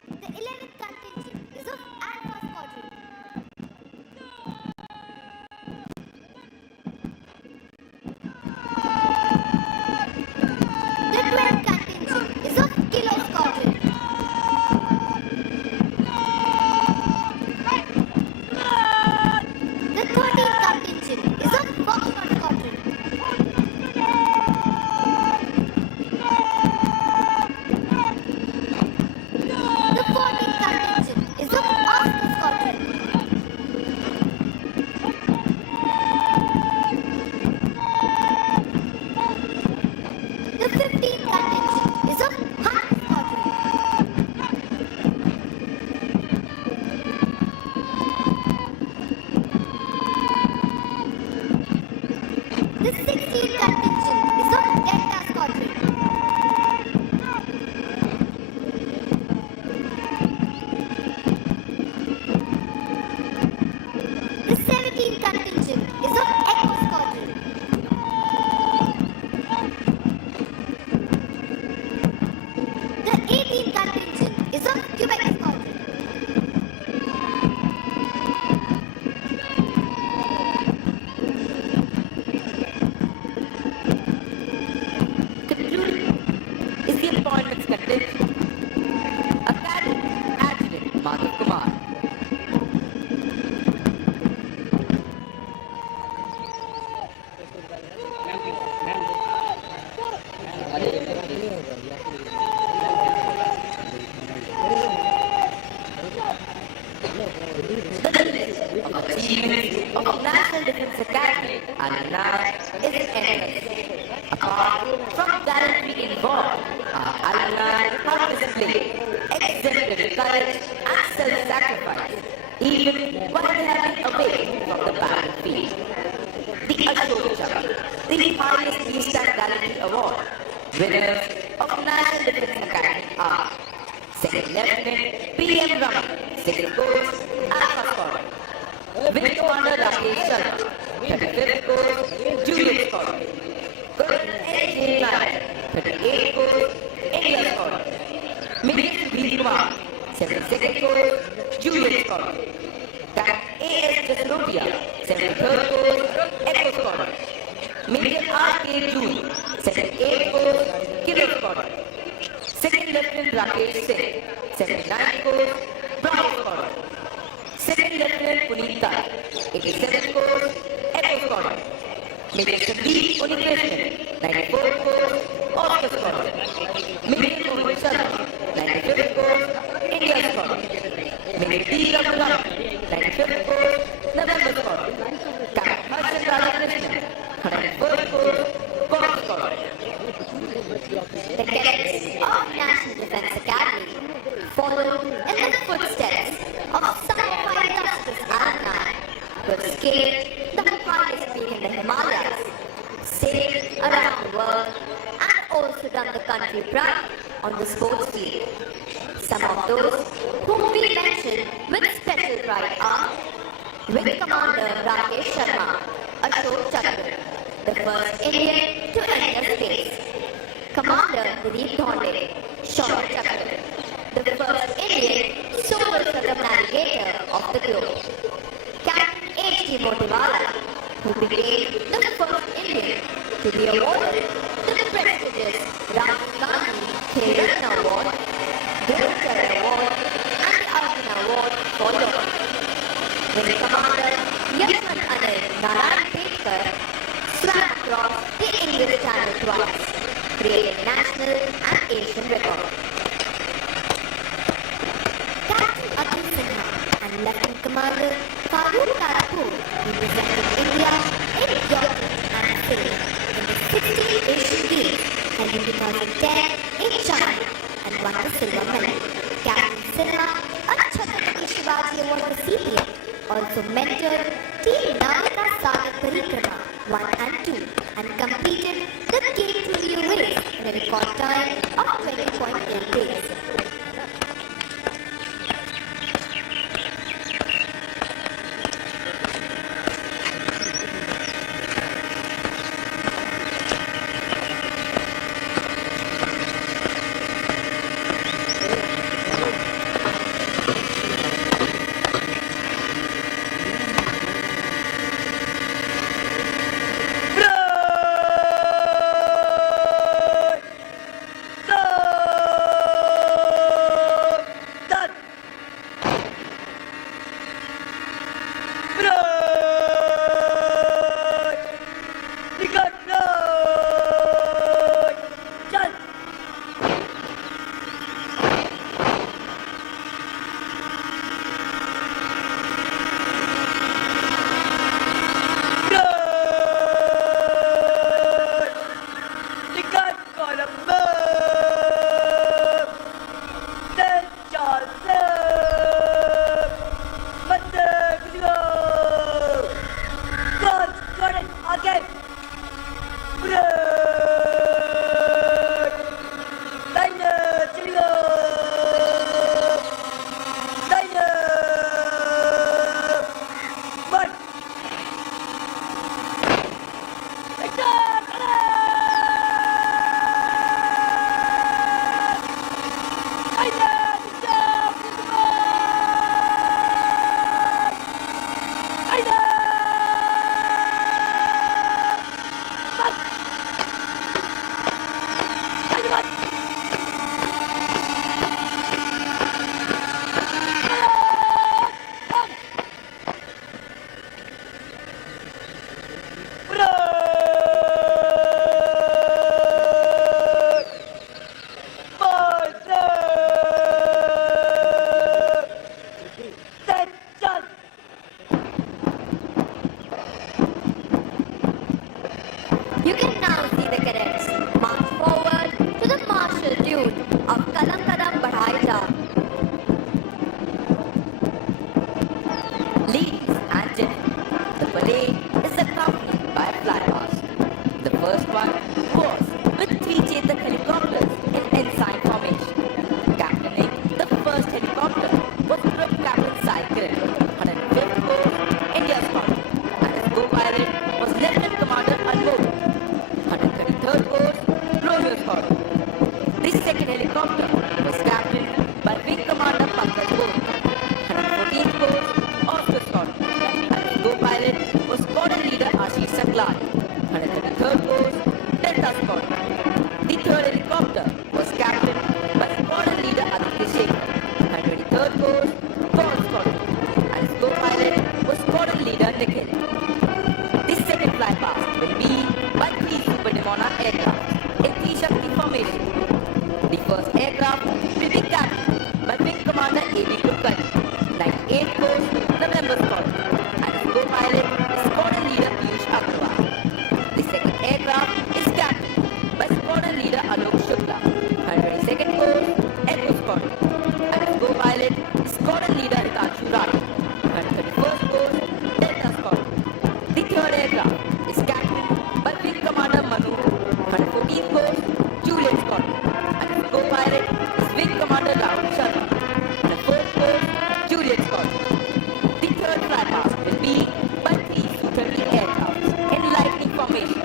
The 11th contingent is of Alpha Squadron. The 12th contingent is of Kilo Squadron. The 13th contingent is of Foxtrot Squadron. The 14th contingent is of Oscar Squadron. The 15th contingent is of Hunt Squadron. The 16th contingent is of Delta Squadron. The 17th contingent is of Echo Squadron. The 18th contingent is of Quebec Squadron. Concluding is the appointments contingent. A cadet adjutant Madhav Kumar. The list of achievements of National Defence Academy Alumni is endless. Apart from gallantry involved, our alumni have displayed exemplary courage and self-sacrifice, even while they have been away from the battlefield. The Ashok Chakra, the highest peace and gallantry award, winners of National Defence Academy are Second Lieutenant P.M. Raman, Second Course, Alpha Squadron, Wing Commander Rakesh Sharma, 35th Course, Juliet Squadron, Colonel N.J. Nair, 38th Course, India Squadron, Major V. Kumar, 72nd Course, Juliet Squadron, Captain A.S. Jasrotia, 73rd Course, Echo Squadron, Major R.K. June, 78th Course, Kilo Squadron, Second Lieutenant Rakesh Singh, 79th Course, Bravo Squadron, Second Lieutenant Puneet Dai, 87th Course, Echo Squadron, Major Sandeep Unikrishnan, 94th Course, Oscar Squadron, Major Rohit Sharma, 95th Course, India Squadron, Major D. Raghuram, 95th Course, November Squadron, Captain Harshan Radhakrishnan, 101st Course, Golf Squadron. The cadets of National Defence Academy follow in the footsteps of some of our illustrious alumni who have scaled the highest peak in the Himalayas, sailed around the world, and also done the country proud on the sports field. Some of those whom we mention with special pride are Wing Commander Rakesh Sharma, Ashok Chakra, the first Indian to enter space. Commander Dilip Dhonde, Shaurya Chakra, the first Indian solar circumnavigator of the globe. Captain H.T. Motiwala, who became the first Indian to be awarded the prestigious Rajiv Gandhi Khel Ratna Award, Dhruv Award, and the Arjuna Award for law. Wing Commander Yashwant Anil Narayan Petkar swam across the English Channel twice, creating national and Asian records. Captain Atul Sinha and Lieutenant Commander Farooq Tarapur represented India in Europe and Spain in the 16th Asian Games held in 2010 in China and won You can now see the cadets march forward to the martial tune of Kadam Kadam Badhai Ja. Ladies and gentlemen, the parade is accompanied by a flypast. The first one was with 3 Chetak helicopters in ensign formation. Captaining the first helicopter was Group Captain Sai Kiran, 105th Corps, India Squadron, and his co-pilot was Lieutenant Commander Anmol, 133rd Corps, Romeo Squadron. The second helicopter was captained by Wing Commander Pankaj Bose, 114th Corps, Oscar Squadron, and his co-pilot was Squadron Leader Ashish Saklani, 133rd Corps, Delta Squadron. The third helicopter was captained by Squadron Leader Aditya Shekhar, 123rd Corps, Paul Squadron, and his co-pilot was Squadron Leader Nikhil. The second flypast will be by 3 Super Demona aircraft in 3 Shakti formation. The first aircraft will be captained by Wing Commander A.B. Kulkarni, 98th Corps, November Squadron, and his co-pilot is Squadron Leader Piyush Agrawal. The second aircraft is captained by Squadron Leader Alok Shukla, 122nd Corps, Echo Squadron, and his co-pilot is Squadron Leader Hitanshu Rathi, 131st Corps, Delta Squadron. The third aircraft is captained by Wing Commander Manu, 114th Corps, Juliet Squadron, and his co-pilot is Wing Commander Rahul Sharma, 104th Corps, Juliet Squadron. The third flypast will be by 3 Su-30 aircraft in lightning formation.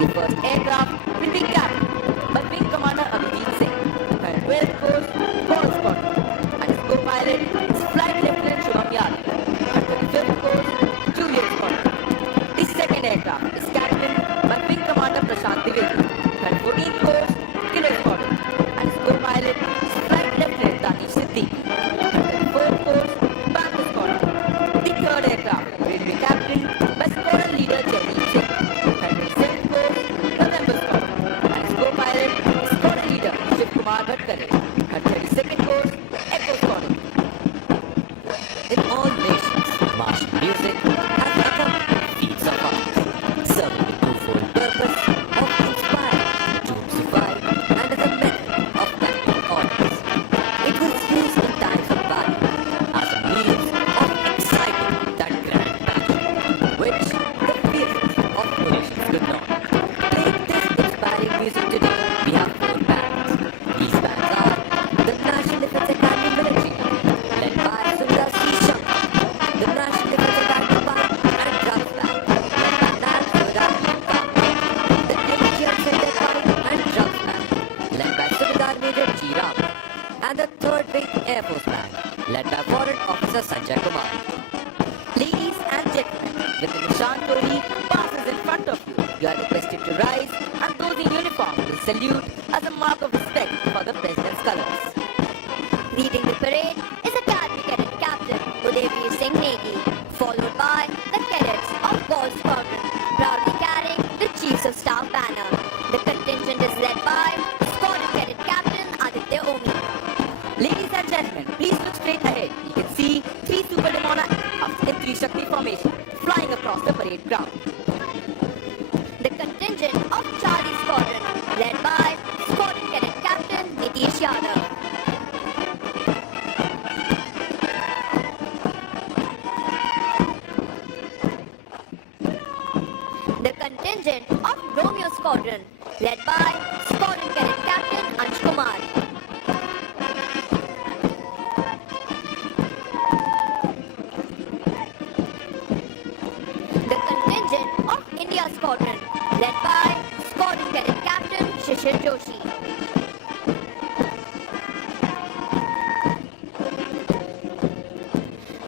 The first aircraft will be captained by Wing Commander Abhijit Singh, 112th Corps, Paul Squadron, and his co-pilot is Flight Lieutenant Shubham Yadav, 135th Corps, Juliet Squadron. The second aircraft is captained by Wing Commander Prashant Dwivedi, 114th Corps, Kilo Squadron, and his co-pilot is Flight Lieutenant Danish Siddiqui, 134th Corps, Panther Squadron. The third aircraft will be captained by Squadron Leader Jaideep Singh, 127th Corps, November Squadron, and his co-pilot is Squadron Leader Shiv Kumar Bhatkare, 132nd Corps, Echo Squadron. In all nations, martial music has become feats of art, serving the twofold purpose of inspiring troops to fight and as a method of conducting orders. It was used in times of battle as a means of exciting that grand passion, which the fiercest of politicians could not. Playing this inspiring music today, we have 4 bands. These bands are the National Defense Academy Military, led by Sundar C. Shankar, the National Defense Academy Band and Drums Band, led by Nal Sardar Dyal, the Indian Center Band and Drums Band, led by Sardar Major G. Ram, and the 3rd Wing Air Force Band, led by Warrant Officer Sanjay Kumar. Ladies and gentlemen, with the Nishan Toli passes in front of you, you are requested to rise, and those in uniform will salute as a mark of respect for the President's colors. Leading the parade is Academy Cadet Captain Udayveer Singh Negi, followed by the cadets of Golf Squadron, proudly carrying the Chiefs of Staff banner. The contingent is led by Squadron Cadet Captain Aditya Omi. Ladies and gentlemen, please look straight ahead. You can see 3 Super Demona aircraft in 3 Shakti formation flying across the parade ground. The contingent of Charlie Squadron, led by Squadron Cadet Captain Nitish Yadav. The contingent of Romeo Squadron, led by Squadron Cadet Captain Ansh Kumar. The contingent of India Squadron, led by Squadron Cadet Captain Shishir Joshi.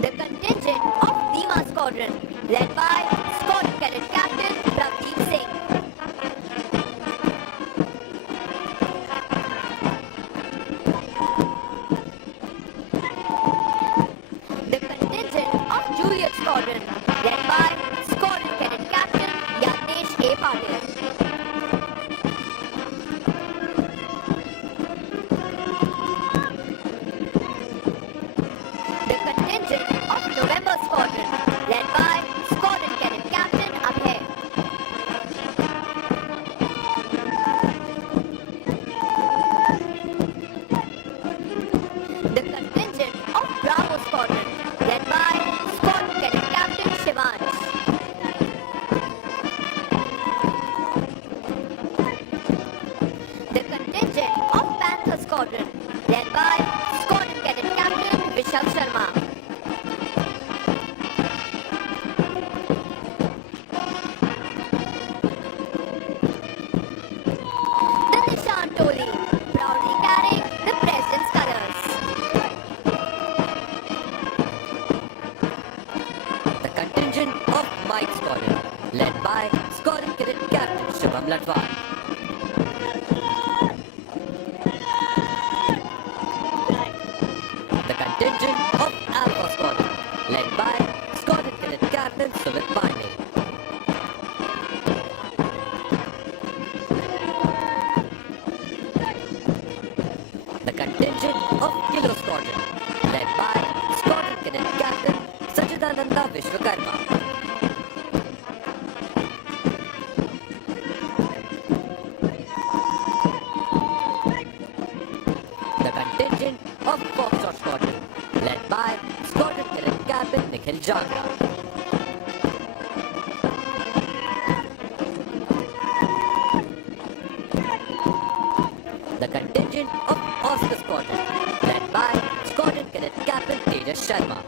The contingent of Dima Squadron, led by Squadron Cadet Captain Pravdeep Singh. The contingent of Juliet Squadron, led by Squadron Cadet Captain Yagnesh A. Patil. by Squadron Cadet Captain Vishal Sharma. The Nishan Toli, proudly carrying the President's colours. The contingent of Mike Squadron, led by Squadron Cadet Captain Shubham Latwar. The contingent of Alpha Squadron, led by Squadron Cadet Captain Sumit Pandey. The contingent of Kilo Squadron, led by Squadron Cadet Captain Sachidananda Vishwakarma. The contingent of Foxtrot Squadron, led by Squadron Cadet Captain Nikhil Jangra. The contingent of Oscar Squadron, led by Squadron Cadet Captain Tejas Sharma.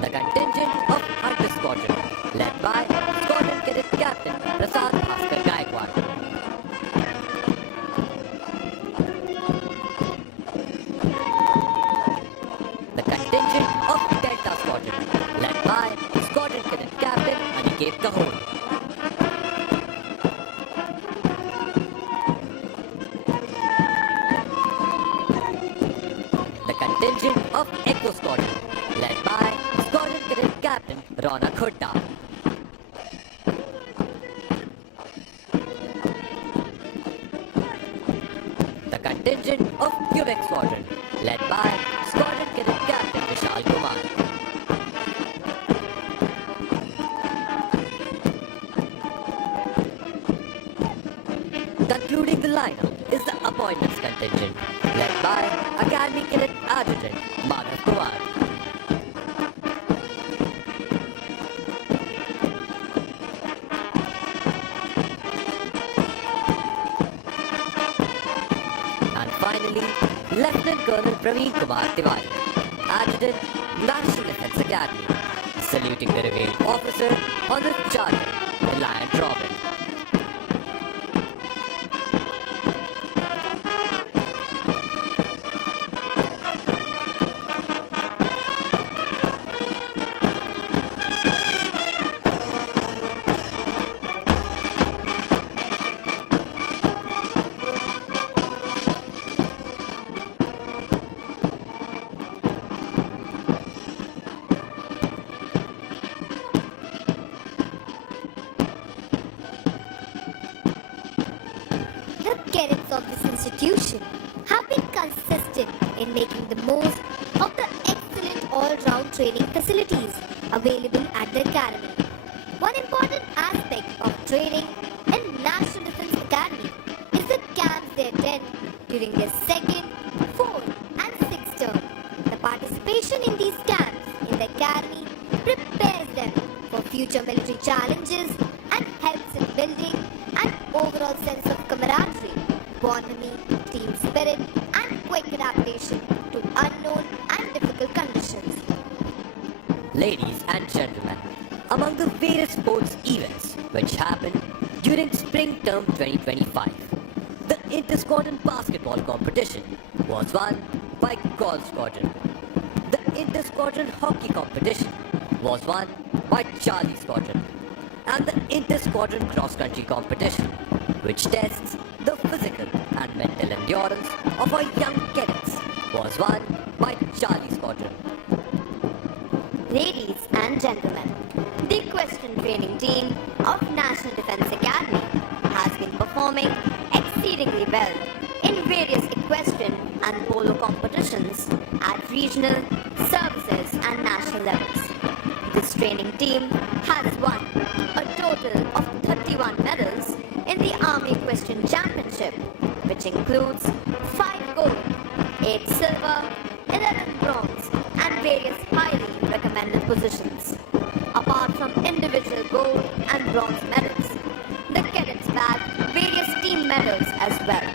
The contingent of Hunter Squadron, led by Squadron Cadet Captain Prasad Bhaskar Gaikwad. The contingent of Delta Squadron, led by Squadron Cadet Captain Aniket Kahul. The contingent of Echo Squadron, led by Squadron Cadet Captain Rona Khutta. The contingent of Quebec Squadron, led by Squadron Cadet Captain Vishal Kumar. Concluding the lineup is the appointments contingent, led by Academy Cadet Adjutant Madhav Kumar. And finally, Lieutenant Colonel Praveen Kumar Tiwari, Adjutant National Defence Academy, saluting the revered officer on the charter, Reliant Robin. The cadets of this institution have been consistent in making the most of the excellent all-round training facilities available at the academy. One important aspect of training in National Defence Academy is the camps they attend during their second, fourth and sixth term. The participation in these camps in the academy prepares them for future military challenges and helps in building an overall sense of camaraderie, autonomy, team spirit and quick adaptation to unknown and difficult conditions. Ladies and gentlemen, among the various sports events which happened during Spring Term 2025, the Inter-Squadron Basketball Competition was won by Golf Squadron. The Inter-Squadron Hockey Competition was won by Charlie Squadron. And the Inter-Squadron Cross Country Competition, which tests the physical and mental endurance of our young cadets, was won by Charlie Squadron. Ladies and gentlemen, the equestrian training team of National Defence Academy has been performing exceedingly well in various equestrian and polo competitions at regional, services and national levels. This training team has won a total of 31 medals in the Army Equestrian Championship, which includes 5 gold, 8 silver, 11 bronze and various highly recommended positions. Apart apart from individual gold and bronze medals, the cadets bagged various team medals as well.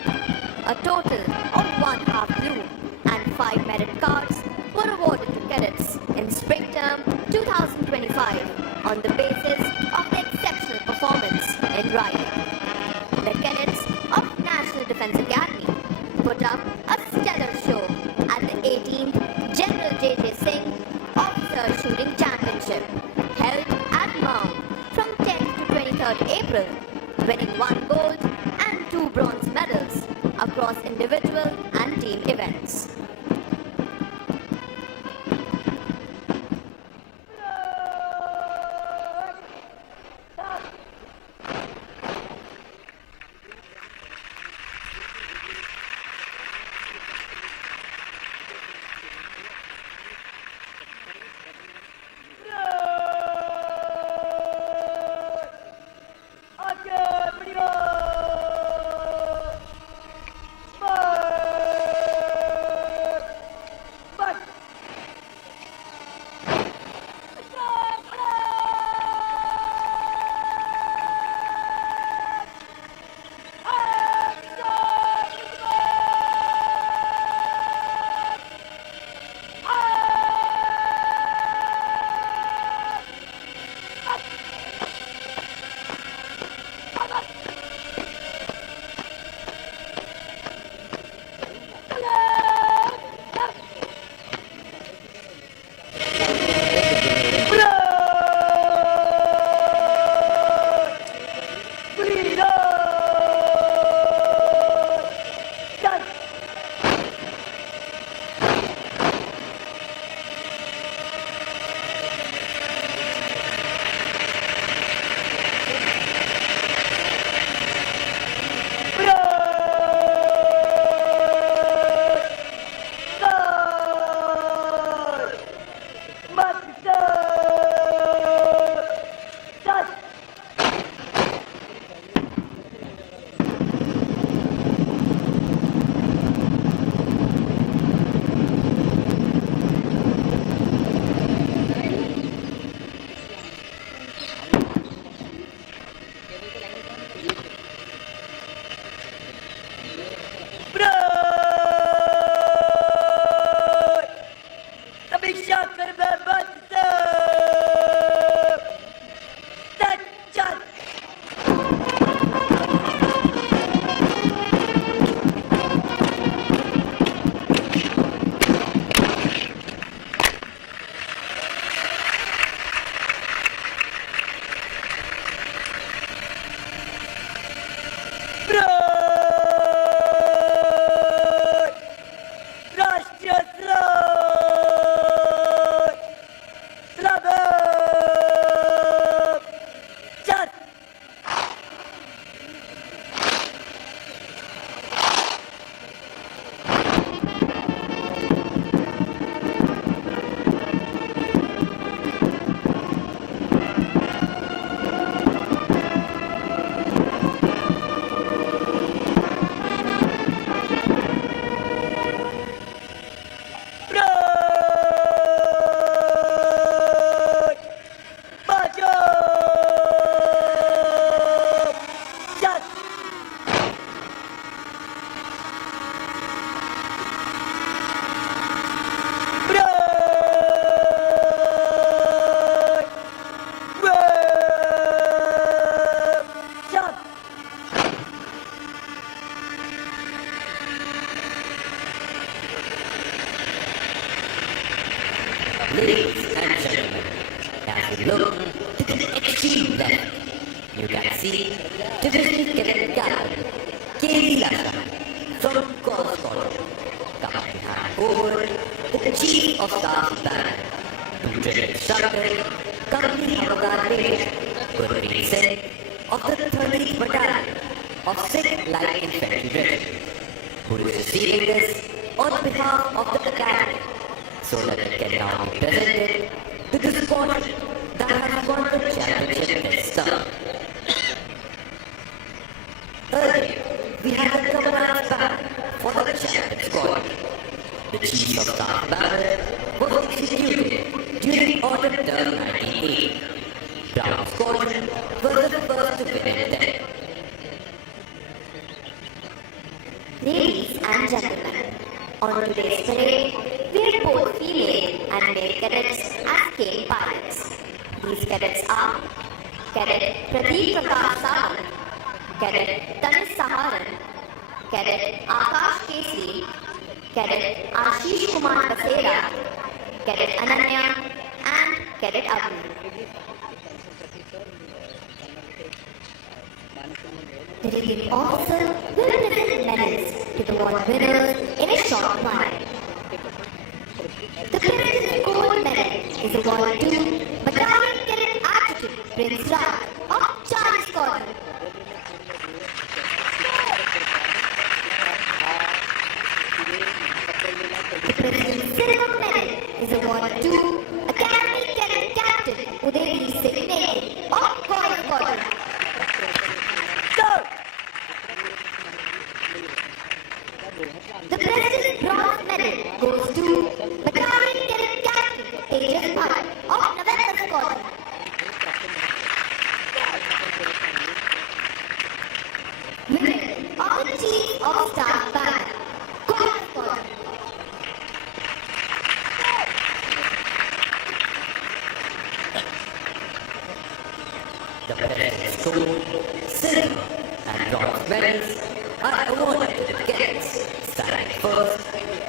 A total of 1 half blue and 5 merit cards were awarded to cadets in spring term 2025 on the basis of their exceptional performance in riding. The cadets of National Defence Academy put up a stellar show at the 18th General J.J. Singh Officer Shooting Championship held at Mount from 10th to 23rd April, winning 1 gold and 2 bronze medals across individual and team events. Ladies and gentlemen, as we look to the extreme left, you can see Division Cadet Captain K.D. Lasa from Coast Corner, coming hand over the Chief of Staff Band, Lieutenant Instructor, Company Havildar Major, Gurpreet Singh of the 30th Battalion of 6th Light Infantry Regiment, who is receiving this on behalf of the Academy, so that it can now be presented to the squadron that has won the championship this term. Earlier, we had the Commandant's Band for the champion squadron. The Chief of Staff Band was executed during autumn term 1980, On today's parade, we have both female and male cadets as cane pilots. These cadets are Cadet Pradeep Prakash Sawant, Cadet Tanis Saharan, Cadet Akash Kesri, Cadet Ashish Kumar Kasera, Cadet Ananya, and Cadet Agni. The reading officer will present medals to the award winners in a short while. The President's Gold Medal is awarded to Battalion Cadet Adjutant Prince Raj of Charlie Squadron. The President's Silver Medal is awarded to Academy Cadet Captain Uday Singh Negi of Gold Squadron. The President's Bronze Medal goes to Battalion Cadet Captain Tejas Bhatt of November Squadron. Women of the Chief of Staff Banner, Gold Squadron. The President's Gold, Silver, and Bronze medals are awarded to the cadets standing first,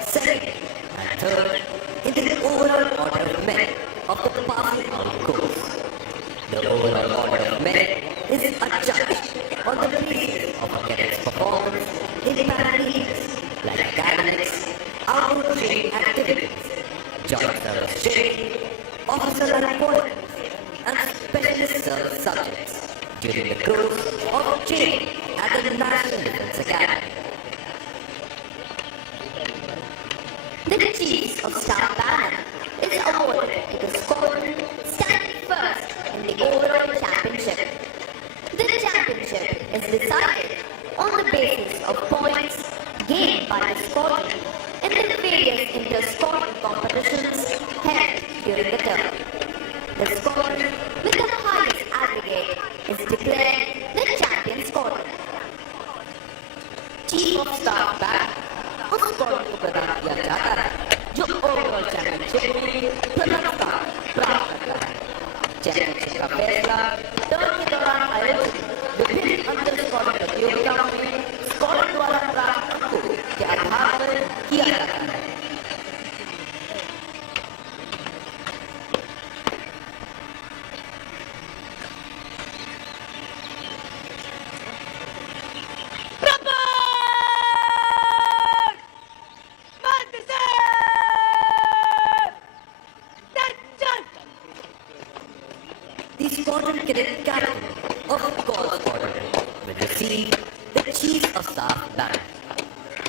second, and third in the overall order of merit of the passing out course. The overall order of merit is adjudged on the basis of a cadet's performance in parameters like academics, outdoor training activities, joint service training, officer appointments, and specialist service subjects during the course of training at the National Defence Academy. The Chief of Staff Banner is awarded to the squadron standing first in the overall championship. The championship is decided on the basis of points gained by the squadron in the various inter-squadron competitions held during the term. The squadron with the highest aggregate is declared the champion squadron. Chief of Staff Banner उस squad को प्रदान किया जाता है जो overall championship में प्रथम स्थान प्राप्त करता है। चैंपियनशिप का फैसला टर्म के दौरान आयोजित विभिन्न अंतर स्क्वाड प्रतियोगिताओं में स्क्वाड द्वारा प्राप्त अंकों के आधार पर किया जाता है। Cadet Captain of Gold Squadron will receive the Chief of Staff Banner.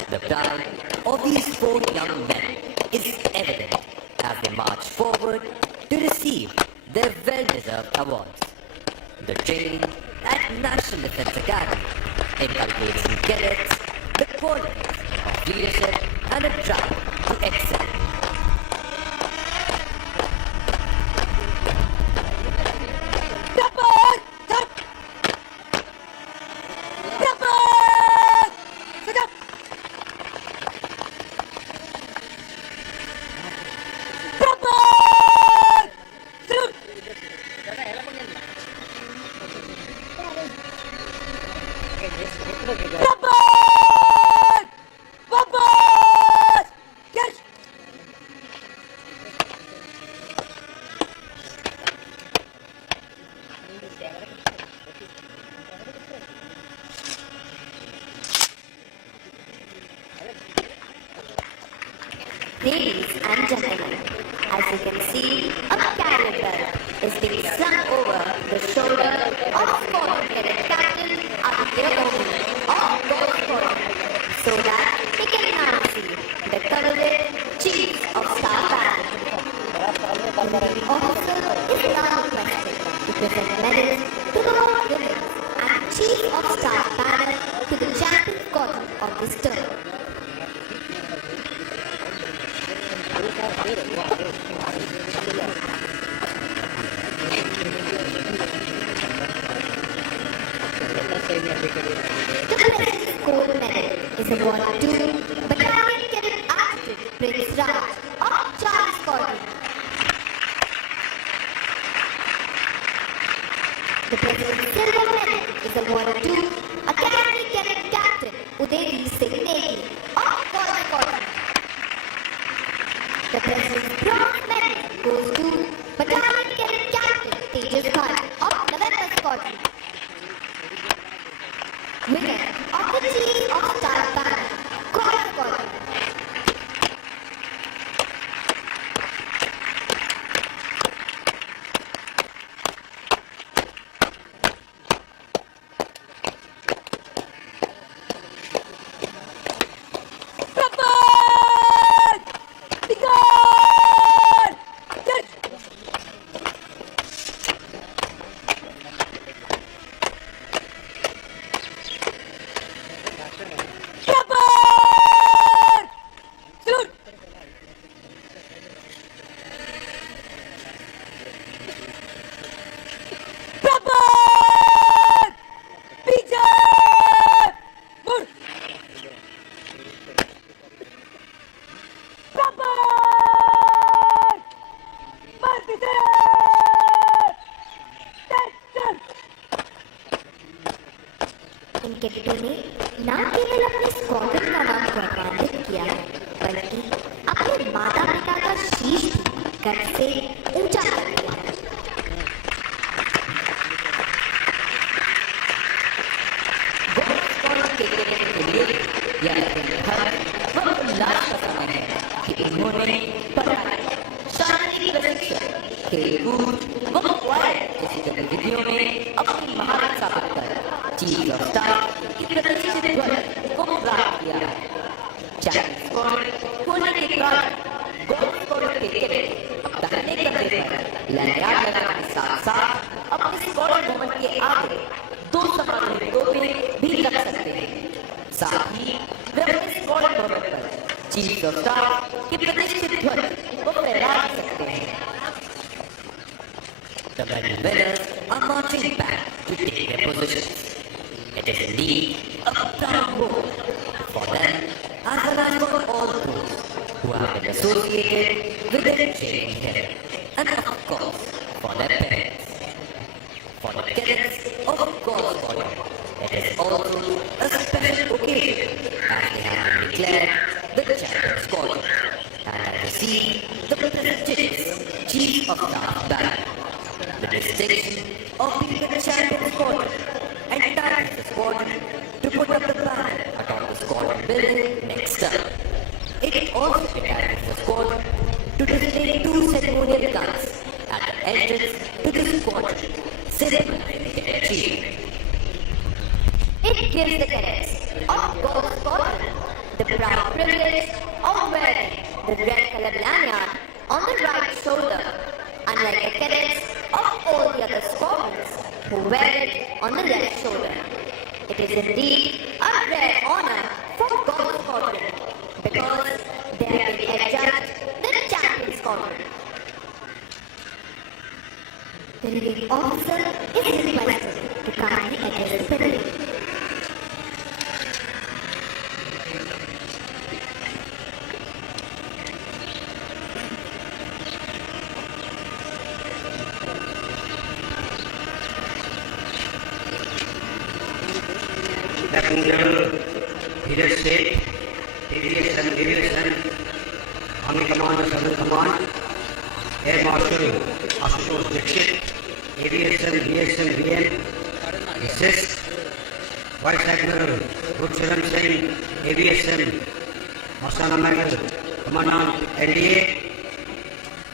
The pride of these four young men is evident as they march forward to receive their well-deserved awards. The training at National Defence Academy inculcates in cadets the qualities of leadership and a drive to excel. Ladies and gentlemen, as you can see, a carrier belt is being slung over the shoulder of Squadron Cadet Captain Aditya Omi of Gold Squadron so that he can now see the coveted Chief of Staff Banner. The officer is now requested to present medals to the award winners and Chief of Staff Banner to the champion squadron of this term. The President's Gold Medal is awarded to Battalion Cadet Prince Raj of Charlie Squadron. The President's Silver Medal is awarded to Academy Cadet Captain Uday Singh Negi of Golf Squadron. The President's Bronze Medal goes to Battalion Cadet Captain Tejas Bhatt of November Squadron. Winner of the Chief of Staff Banner, Golf Squadron. इन कैडेटों ने न केवल अपने squadron का नाम गौरवान्वित किया है, बल्कि अपने माता पिता का शीश गर्व से ऊंचा कर दिया है। स्क्वाड्रन के कैडेट के लिए यह हर वह उल्लास का समय है कि उन्होंने पढ़ाई, शारीरिक प्रशिक्षण, खेलकूद व क्वाइट जैसी गतिविधियों में अपनी महारत साबित कर चीफ ऑफ स्टाफ की प्रतिष्ठित ध्वज को प्राप्त किया है। चाइल्ड स्क्वाड होने के कारण गोल्ड स्क्वाड के कैडेट दाहिने कंधे पर लहराया लगाने के साथ साथ अपने स्क्वाड भवन के आगे 2 समारोह तोपें भी रख सकते हैं। साथ ही वे अपने स्क्वाड भवन पर चीफ ऑफ स्टाफ की प्रतिष्ठित ध्वज को फहरा सकते हैं। The medal winners are marching back to take their positions. It is indeed a proud moment for them as well as for all those who have been associated with their training here, and of course for their parents. For the cadets of God's body, it is also a special occasion as they have been declared the champion squadron and have received the prestigious Chief of Staff Banner. The distinction of being the champion squadron entitles the squadron to put up the banner atop the squadron building next up. It also entitles the squadron to display 2 ceremonial guns at the entrance to the squadron, symbolizing their achievement. It gives the cadets of Gold Squadron the proud privilege of wearing the red colored lanyard on the right shoulder, unlike the cadets of all the other squadrons who wear it on the left shoulder. It is indeed a rare honor for Gold Squadron because they have been adjudged the champion squadron. The leading officer is requested to kindly address the parade. Leader State, Aviation, Army Commander, Southern Command, Air Marshal Ashutosh Dixit, Aviation, VSM, VM, Assist, Vice Admiral Gurcharan Singh, Aviation, Masana Medal, Commandant NDA,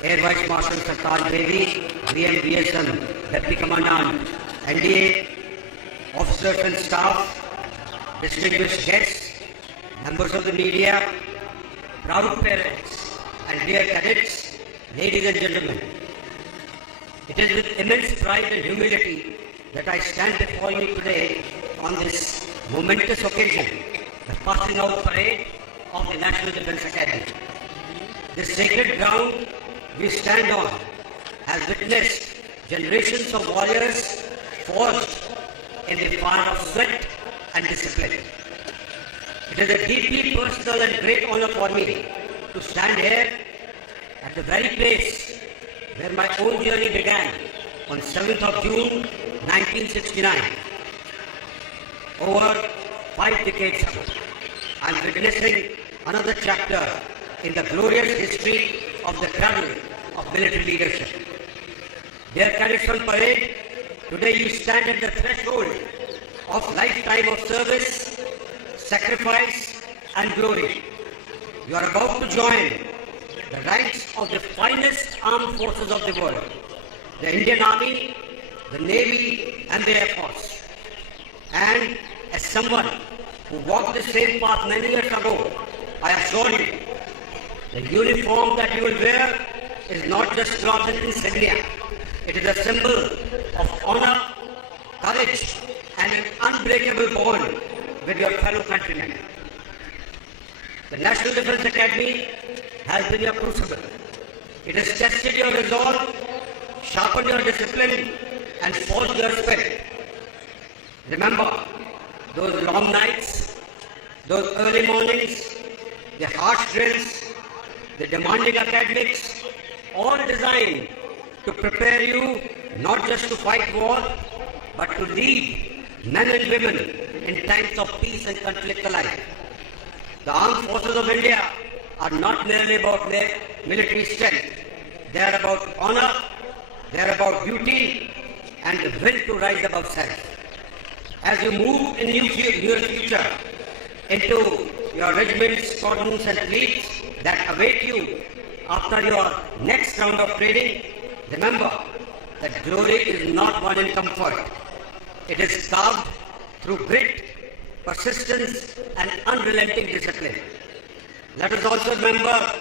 Air Vice Marshal Sardar Devi, VM, VSM, Deputy Commandant NDA, Officers and Staff, distinguished guests, members of the media, proud parents, and dear cadets, ladies and gentlemen. It is with immense pride and humility that I stand before you today on this momentous occasion, the passing out parade of the National Defence Academy. This sacred ground we stand on has witnessed generations of warriors forged in the fire of sweat and discipline. It is a deeply personal and great honor for me to stand here at the very place where my own journey began on 7th of June 1969. Over 5 decades ago, I am witnessing another chapter in the glorious history of the cradle of military leadership. Dear Cadets on Parade, today you stand at the threshold of lifetime of service, sacrifice and glory. You are about to join the ranks of the finest armed forces of the world, the Indian Army, the Navy and the Air Force. And as someone who walked the same path many years ago, I assure you, the uniform that you will wear is not just cloth and insignia. It is a symbol of honor, courage and an unbreakable bond with your fellow countrymen. The National Defence Academy has been your crucible. It has tested your resolve, sharpened your discipline and forged your spirit. Remember those long nights, those early mornings, the harsh drills, the demanding academics, all designed to prepare you not just to fight war, but to lead men and women in times of peace and conflict alike. The armed forces of India are not merely about military strength. They are about honor, they are about duty, and the will to rise above self. As you move in your future into your regiments, squadrons and fleets that await you after your next round of training, remember that glory is not won in comfort. It is carved through grit, persistence and unrelenting discipline. Let us also remember